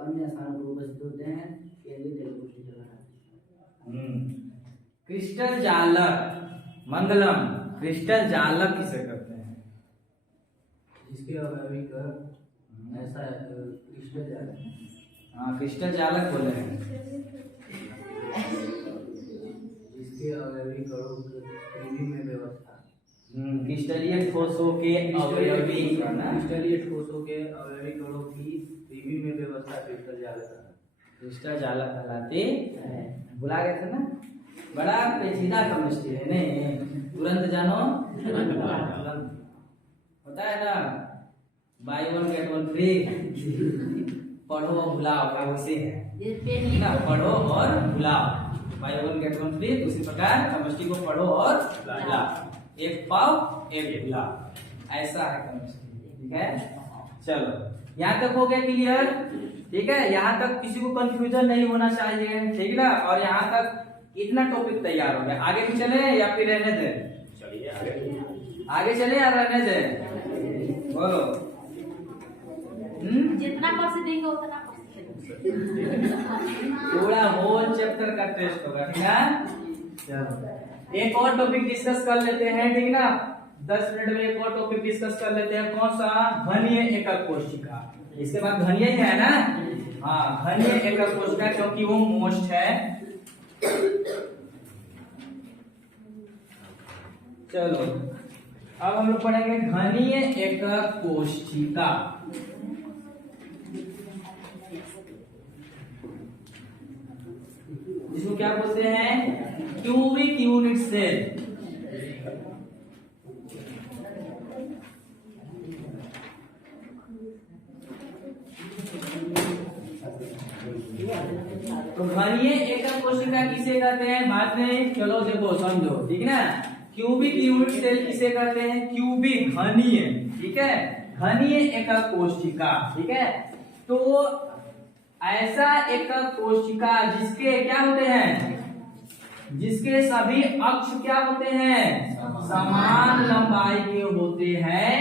अन्य स्थानों पर उपस्थित होते हैं, केंद्रित एकक कोशिका कहलाती है। क्रिस्टल जालक, मंगलम, क्रिस्टल जालक किसे कहते हैं? जिसके अवयवी कण ऐसा क्रिस्टल जालक। हाँ क्रिस्टल जालक बोले हैं। जिसके अवयवी कणों की त्रिवी में व्यवस्था। क्रिस्टलीय ठोसों के अवयवी कण, क्रिस्टलीय ठोसों के अवयवी कणों की त्रिवी में व्यवस्था क्रिस्टल जालक। क्रिस्टल जालक कहलाती है। भुला गए थे ना? बड़ा पेचीदा केमिस्ट्री है नहीं, तुरंत जानो होता है ना, बाय 1 गेट 1 फ्री। पढ़ो और भुलाओ, वैसे है ये पेन ना, पढ़ो और भुलाओ, बाय 1 गेट 1 फ्री। उसी प्रकार केमिस्ट्री को पढ़ो और भुलाओ, एक पाओ एक भुलाओ, ऐसा है केमिस्ट्री, ठीक है? चलो यहाँ तक हो गया क्लियर, ठीक है? यहाँ तक किसी को कंफ्यूजन नहीं होना चाहिए, ठीक है ना? और यहाँ तक इतना टॉपिक तैयार हो गया। आगे भी चले या फिर रहने दें? चलिए आगे। आगे चले या रहने दें? बोलो। जितना पढ़ से देंगे उतना पढ़ से। पूरा होल चैप्टर का टेस्ट होगा, ठीक है? चलो एक और टॉपिक डिस्कस कर लेते हैं, ठीक ना? 10 मिनट में एक और टॉपिक डिस्कस कर लेते हैं। कौन सा? घनीय एकक कोशिका। इसके बाद घनीय ही है ना? हाँ घनीय एकक कोशिका, क्योंकि वो मोस्ट है। चलो अब हम लोग पढ़ेंगे घनीय एकक कोशिका। जिसको क्या बोलते हैं? Cubic unit cell. तो घनीय एकक कोशिका किसे कहते हैं? बात नहीं, चलो देखो समझो, ठीक ना? क्यूबिक यूनिट सेल किसे कहते हैं? क्यूबिक, घनीय, ठीक है? घनीय एकक कोशिका, ठीक है? तो ऐसा एकक कोशिका जिसके क्या होते हैं? जिसके सभी अक्ष क्या होते हैं? समान लंबाई के होते हैं,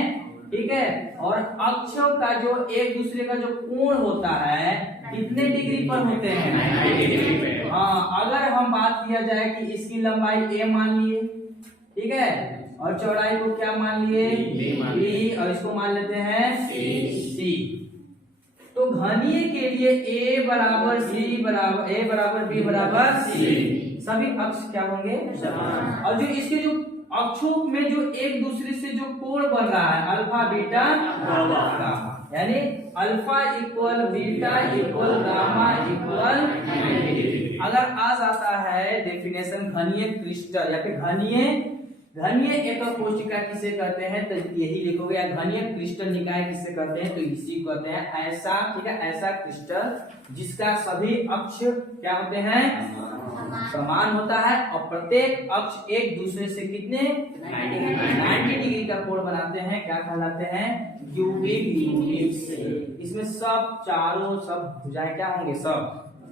ठीक है? और अक्षों का जो एक दूसरे का जो कोण होता है कितने डिग्री पर होते हैं? 90 डिग्री पे। हाँ अगर हम बात किया जाए कि इसकी लंबाई a मान लिए, ठीक है? और चौड़ाई को क्या मान लिए? बी, और इसको मान लेते हैं सी। तो घनीय के लिए ए बराबर सी बराबर ए बराबर बी बराबर सी, सभी अक्ष क्या होंगे? और जो इसके जो अक्षों में जो एक दूसरे से जो कोण बन रहा है अल्फा बीटा गामा, यानी alpha equal beta equal gamma equal, अगर आ जाता है डेफिनेशन घनीय क्रिस्टल या फिर घनीय एकक कोशिका किसे कहते हैं, तो यही लिखोगे। या घनीय क्रिस्टल निकाय किसे कहते हैं, तो इसी को कहते हैं ऐसा, ठीक है, ऐसा क्रिस्टल जिसका सभी अक्ष क्या होते हैं? समान होता है और प्रत्येक अक्ष एक दूसरे से कितने 90 डिग्री का कोण बनाते हैं, क्या कहलाते हैं? Cubic unit. इसमें सब चारों सब भुजाएं क्या होंगे? सब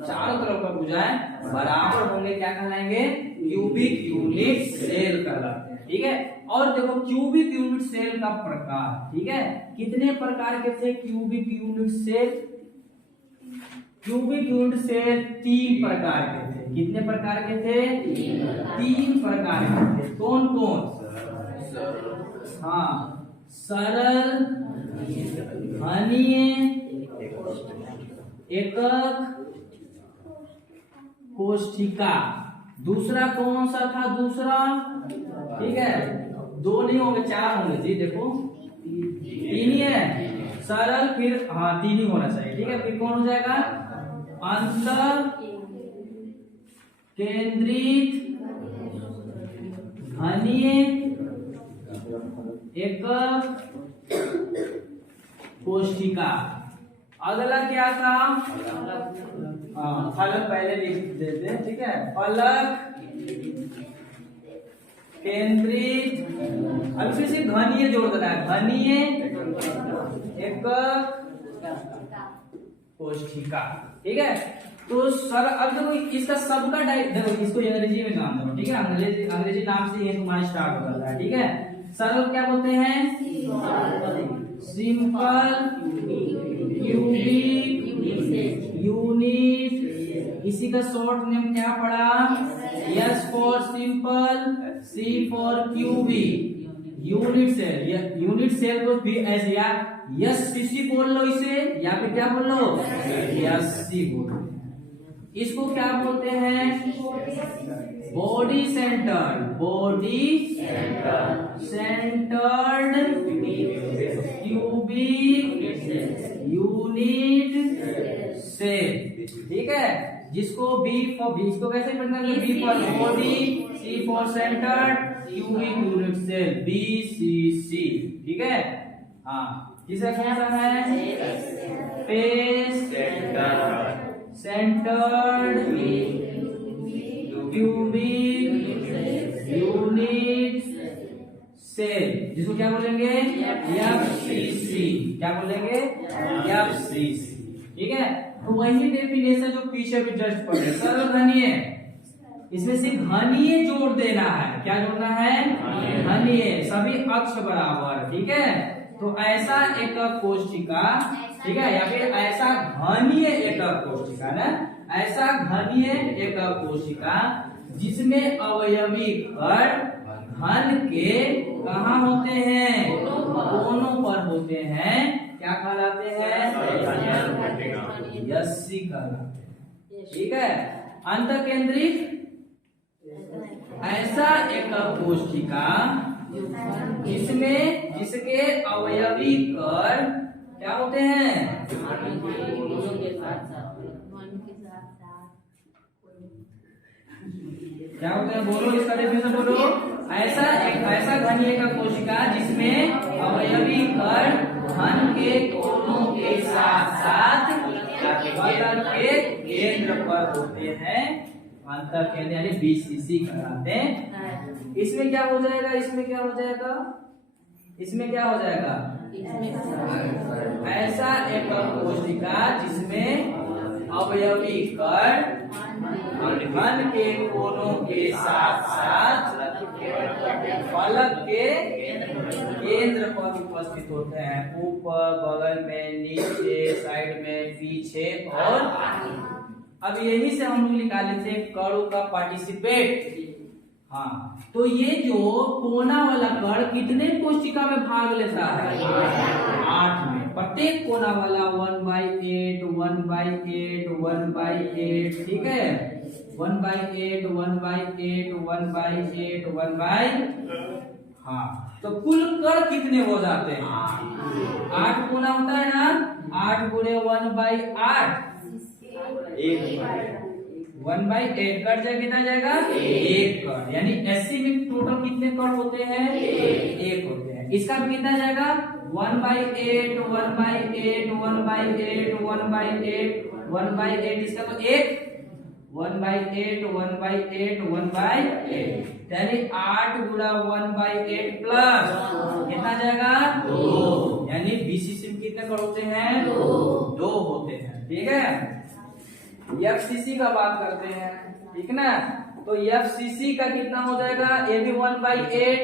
चारों तरफ का भुजाएं बराबर होंगे, क्या कहलाएंगे? क्यूबिक यूनिट सेल कहलाते हैं, ठीक है। और देखो क्यूबिक यूनिट सेल का प्रकार, ठीक है, कितने प्रकार के थे cubic unit cell? Cubic unit cell 3 प्रकार के थे। कितने प्रकार के थे? 3 प्रकार के थे। कौन कौन? हाँ, सरल, घनीय, एकक कोशिका। दूसरा कौन सा था? दूसरा, ठीक है, 2 नहीं होंगे, 4 होंगे जी। देखो 3 ही है, सरल, फिर हाँ 3 ही होना चाहिए, ठीक है। फिर कौन हो जाएगा? अंतर केंद्रित, घनीय, एकक कोशिका। अगला क्या था? फलक पहले लिख देते हैं, ठीक है। फलक केंद्रित, अब फिर से घनीय जोड़ देना है, घनीय एकक कोशिका, ठीक है। तो सर अब देखो इसका सबका देखो, इसको अंग्रेजी में नाम दो, ठीक है। अंग्रेजी नाम से ये तुम्हारा स्टार्ट हो जाता है, ठीक है। सरल क्या बोलते हैं? सिंपल, क्यूबिक यूनिट, इसी का शॉर्ट नेम क्या पड़ा? S for simple, C for cubic unit cell. Unit cell को भी ऐसे या यस सी बोल लो इसे, या फिर क्या बोल लो? यस सी बोल लो। इसको क्या बोलते हैं? Body centred, body centred cubic unit cell, ठीक है। जिसको बी फॉर बी, इसको कैसे पढ़ना है? B for body, C for centred cubic unit cell, BCC, ठीक है। हाँ, तीसरा कौन सा है? Face centred cubic unit cell, जिसको क्या बोलेंगे? FCC, क्या बोलेंगे? FCC, ठीक है। तो वही डेफिनेशन जो पीछे भी जस्ट पढ़े, सरल घनीय, इसमें सिर्फ घनीय जोड़ देना है। क्या जोड़ना है? घनीय, सभी अक्ष बराबर, ठीक है। तो ऐसा एकक कोशिका, ठीक है, या फिर ऐसा घनीय एकक कोशिका ना, ऐसा घनीय एकक कोशिका जिसमें अवयवी कण घन के कहाँ होते हैं? कोनों पर होते हैं, क्या कहलाते हैं? यस्सी कहलाते हैं, ठीक है। अंतर केंद्रित, ऐसा एकक कोशिका जिसमें जिसके अवयवी कण क्या होते हैं? क्या होते हैं? बोलो, इसका डेफिनेशन बोलो। ऐसा घनीय का कोशिका जिसमें अवयवी कण घन के कोनों के साथ साथ फलक के केंद्र पर होते हैं, अंतर केंद्र यानी BCC कहलाते हैं। इसमें क्या हो जाएगा? इसमें क्या हो जाएगा? इसमें क्या हो जाएगा? ऐसा एकक कोशिका जिसमें अवयवी कण घन के कोनों के साथ साथ फलक के केंद्र पर उपस्थित होते हैं, ऊपर, बगल में, नीचे, साइड में, पीछे और अब यही से हम लोग निकाले थे कणों का पार्टिसिपेट, हाँ, तो ये जो कोना वाला कण कितने कोशिका में भाग लेता है? 8 में। प्रत्येक कोना वाला 1/8 1/8 1/8, ठीक है, 1/8 1/8 1/8 1/8। हाँ, तो कुल कण कितने हो जाते हैं? 8 गुना होता है ना, 8 गुणे 1/8 1/8 कट जाए, कितना जाएगा? 1 कण। यानी 80 में टोटल कितने कण होते हैं? 1 होते हैं। इसका भी कितना जाएगा? 1/8 1/8 1/8 1/8 1/8, इसका तो 1 1/8 1/8 1/8, यानी 8 गुणा 1/8 प्लस कितना जाएगा? 2। यानी बीसीसी में कितने कण होते हैं? 2 होते हैं, ठीक है। एफसीसी का बात करते हैं, ठीक ना। तो एफसीसी का कितना हो जाएगा? ये भी 1/8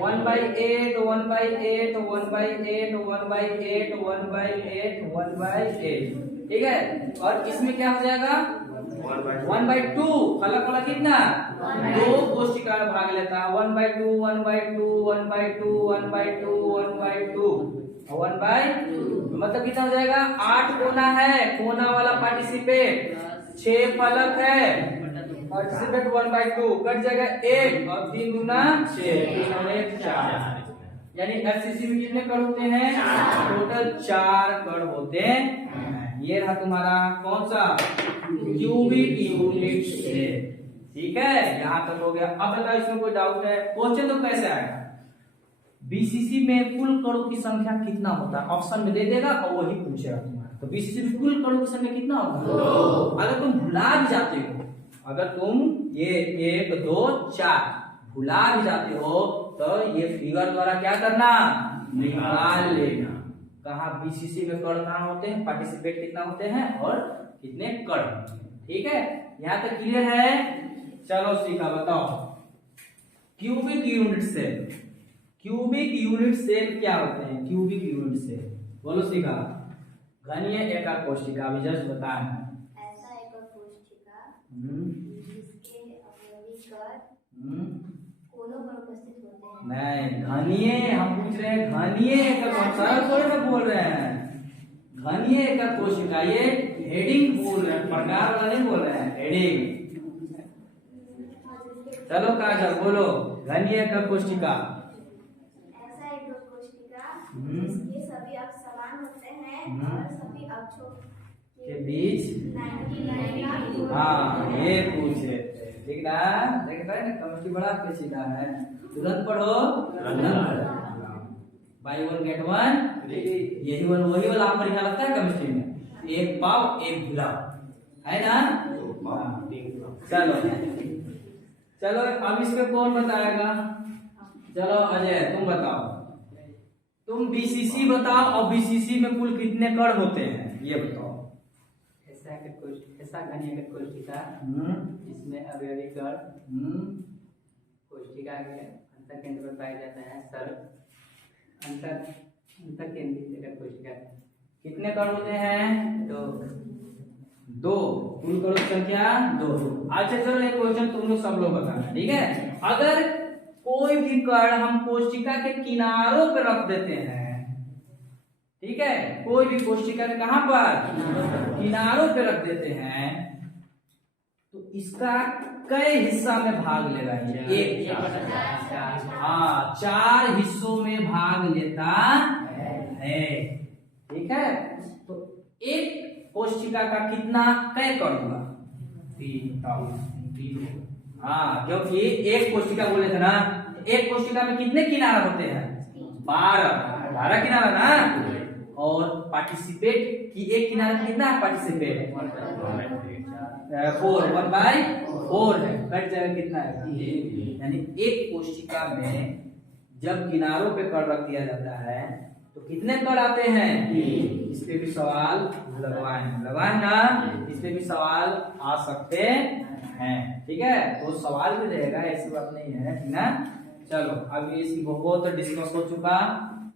1/8 1/8 1/8 1/8 1/8 1/8, ठीक है। और इसमें क्या हो जाएगा? 1/2। फलक वाला कितना? 2 कोशिका में भाग लेता है। 1/2 1/2 1/2 1/2 1/2 मतलब कितना हो जाएगा? 8 कोना है, कोना वाला पार्टिसिपेट, 6 फलक है, पार्टिसिपेट 1/2 कट जाएगा 1 और 3 गुना 6 3 और 1 4। यानी एफसीसी में कितने कण होते हैं? टोटल 4 कण होते हैं। ये रहा तुम्हारा कौन सा? क्यूबिक यूनिट से, ठीक है। यहाँ तक हो गया। अब बताओ इसमें कोई डाउट है? क्वेश्चन तो कैसे आएगा? बीसीसी में कुल कणों की संख्या कितना होता है? ऑप्शन में दे देगा और वही पूछेगा तुम्हारा। तो बीसीसी में कुल कणों की संख्या कितना होता है? अगर तुम भुला भी जाते हो, अगर तुम ये 1 2 4 भुला भी जाते हो, तो ये फिगर द्वारा क्या करना? निकाल लेना। कहाँ बीसीसी में कण कहाँ होते हैं, पार्टिसिपेट कितना होते हैं और कितने कण, ठीक है। यहाँ तक क्लियर है? चलो सीखा, बताओ cubic unit cell. Cubic unit cell क्या होते हैं? क्यूबिक यूनिट सेल बोलो सीखा। घनीय एकाक कोशिका, अभी जस्ट बताया है। ऐसा एकक कोशिका जिसके अवयवी कण कोनों पर उपस्थित होते हैं। नहीं, घनीय हम पूछ रहे हैं। घनीय एकक, हम सरल थोड़ी ना बोल रहे हैं। घनीय एकक कोशिका, ये हेडिंग बोल रहे हैं, प्रकार वाला नहीं बोल रहे हैं, हेडिंग। चलो काजल बोलो, घनीय एकक कोशिका। ऐसा एकक कोशिका जिसके सभी अक्ष समान होते हैं और सभी अक्षों के बीच 99 हाँ, ये पूछे थे, ठीक ना। देख रहे हैं केमिस्ट्री बड़ा पेचीदा है, तुरंत पढ़ो। बाय 1 गेट 1, यही वही वाला आप परीक्षा लगता है केमिस्ट्री में, 1 पाव 1 गुलाब, है ना। चलो चलो, अब इसमें कौन बताएगा? चलो अजय तुम बताओ, तुम बीसीसी बताओ और बीसीसी में कुल कितने कण होते हैं ये बताओ। ऐसा घनीय कोशिका जिसमें अवयवी कण कोशिका के अंतर केंद्र पर पाया जाता है। सर अंतर केंद्रित एकक कोशिका कितने कण होते हैं? 2। कुल कणों की संख्या 2। अच्छा चलो एक क्वेश्चन तुम लोग सब लोग बताना, ठीक है। अगर कोई भी कण हम कोशिका के किनारों पर रख देते हैं, ठीक है, कोई भी कोशिका के कहां पर? किनारों पे रख देते हैं, तो इसका कई हिस्सा में भाग लेगा? एक, हाँ, 4 हिस्सों में भाग लेता है, ठीक है। तो एक कोशिका का कितना कई कण होगा? 3। हाँ, क्योंकि एक कोशिका बोले थे ना, एक कोशिका में कितने किनारा होते हैं? 12 किनारा ना। और पार्टिसिपेट की एक किनारा कितना है? पार्टिसिपेट 4 1/4 है, कट जाएगा कितना है? यानी एक कोशिका में जब किनारों पे कण रख दिया जाता है तो कितने कण आते हैं? इस पे भी सवाल लगवाए ना, इस पे भी सवाल आ सकते हैं, ठीक है। तो सवाल भी रहेगा, ऐसी बात नहीं है, ठीक ना। चलो अब इसकी बहुत डिस्कस हो चुका।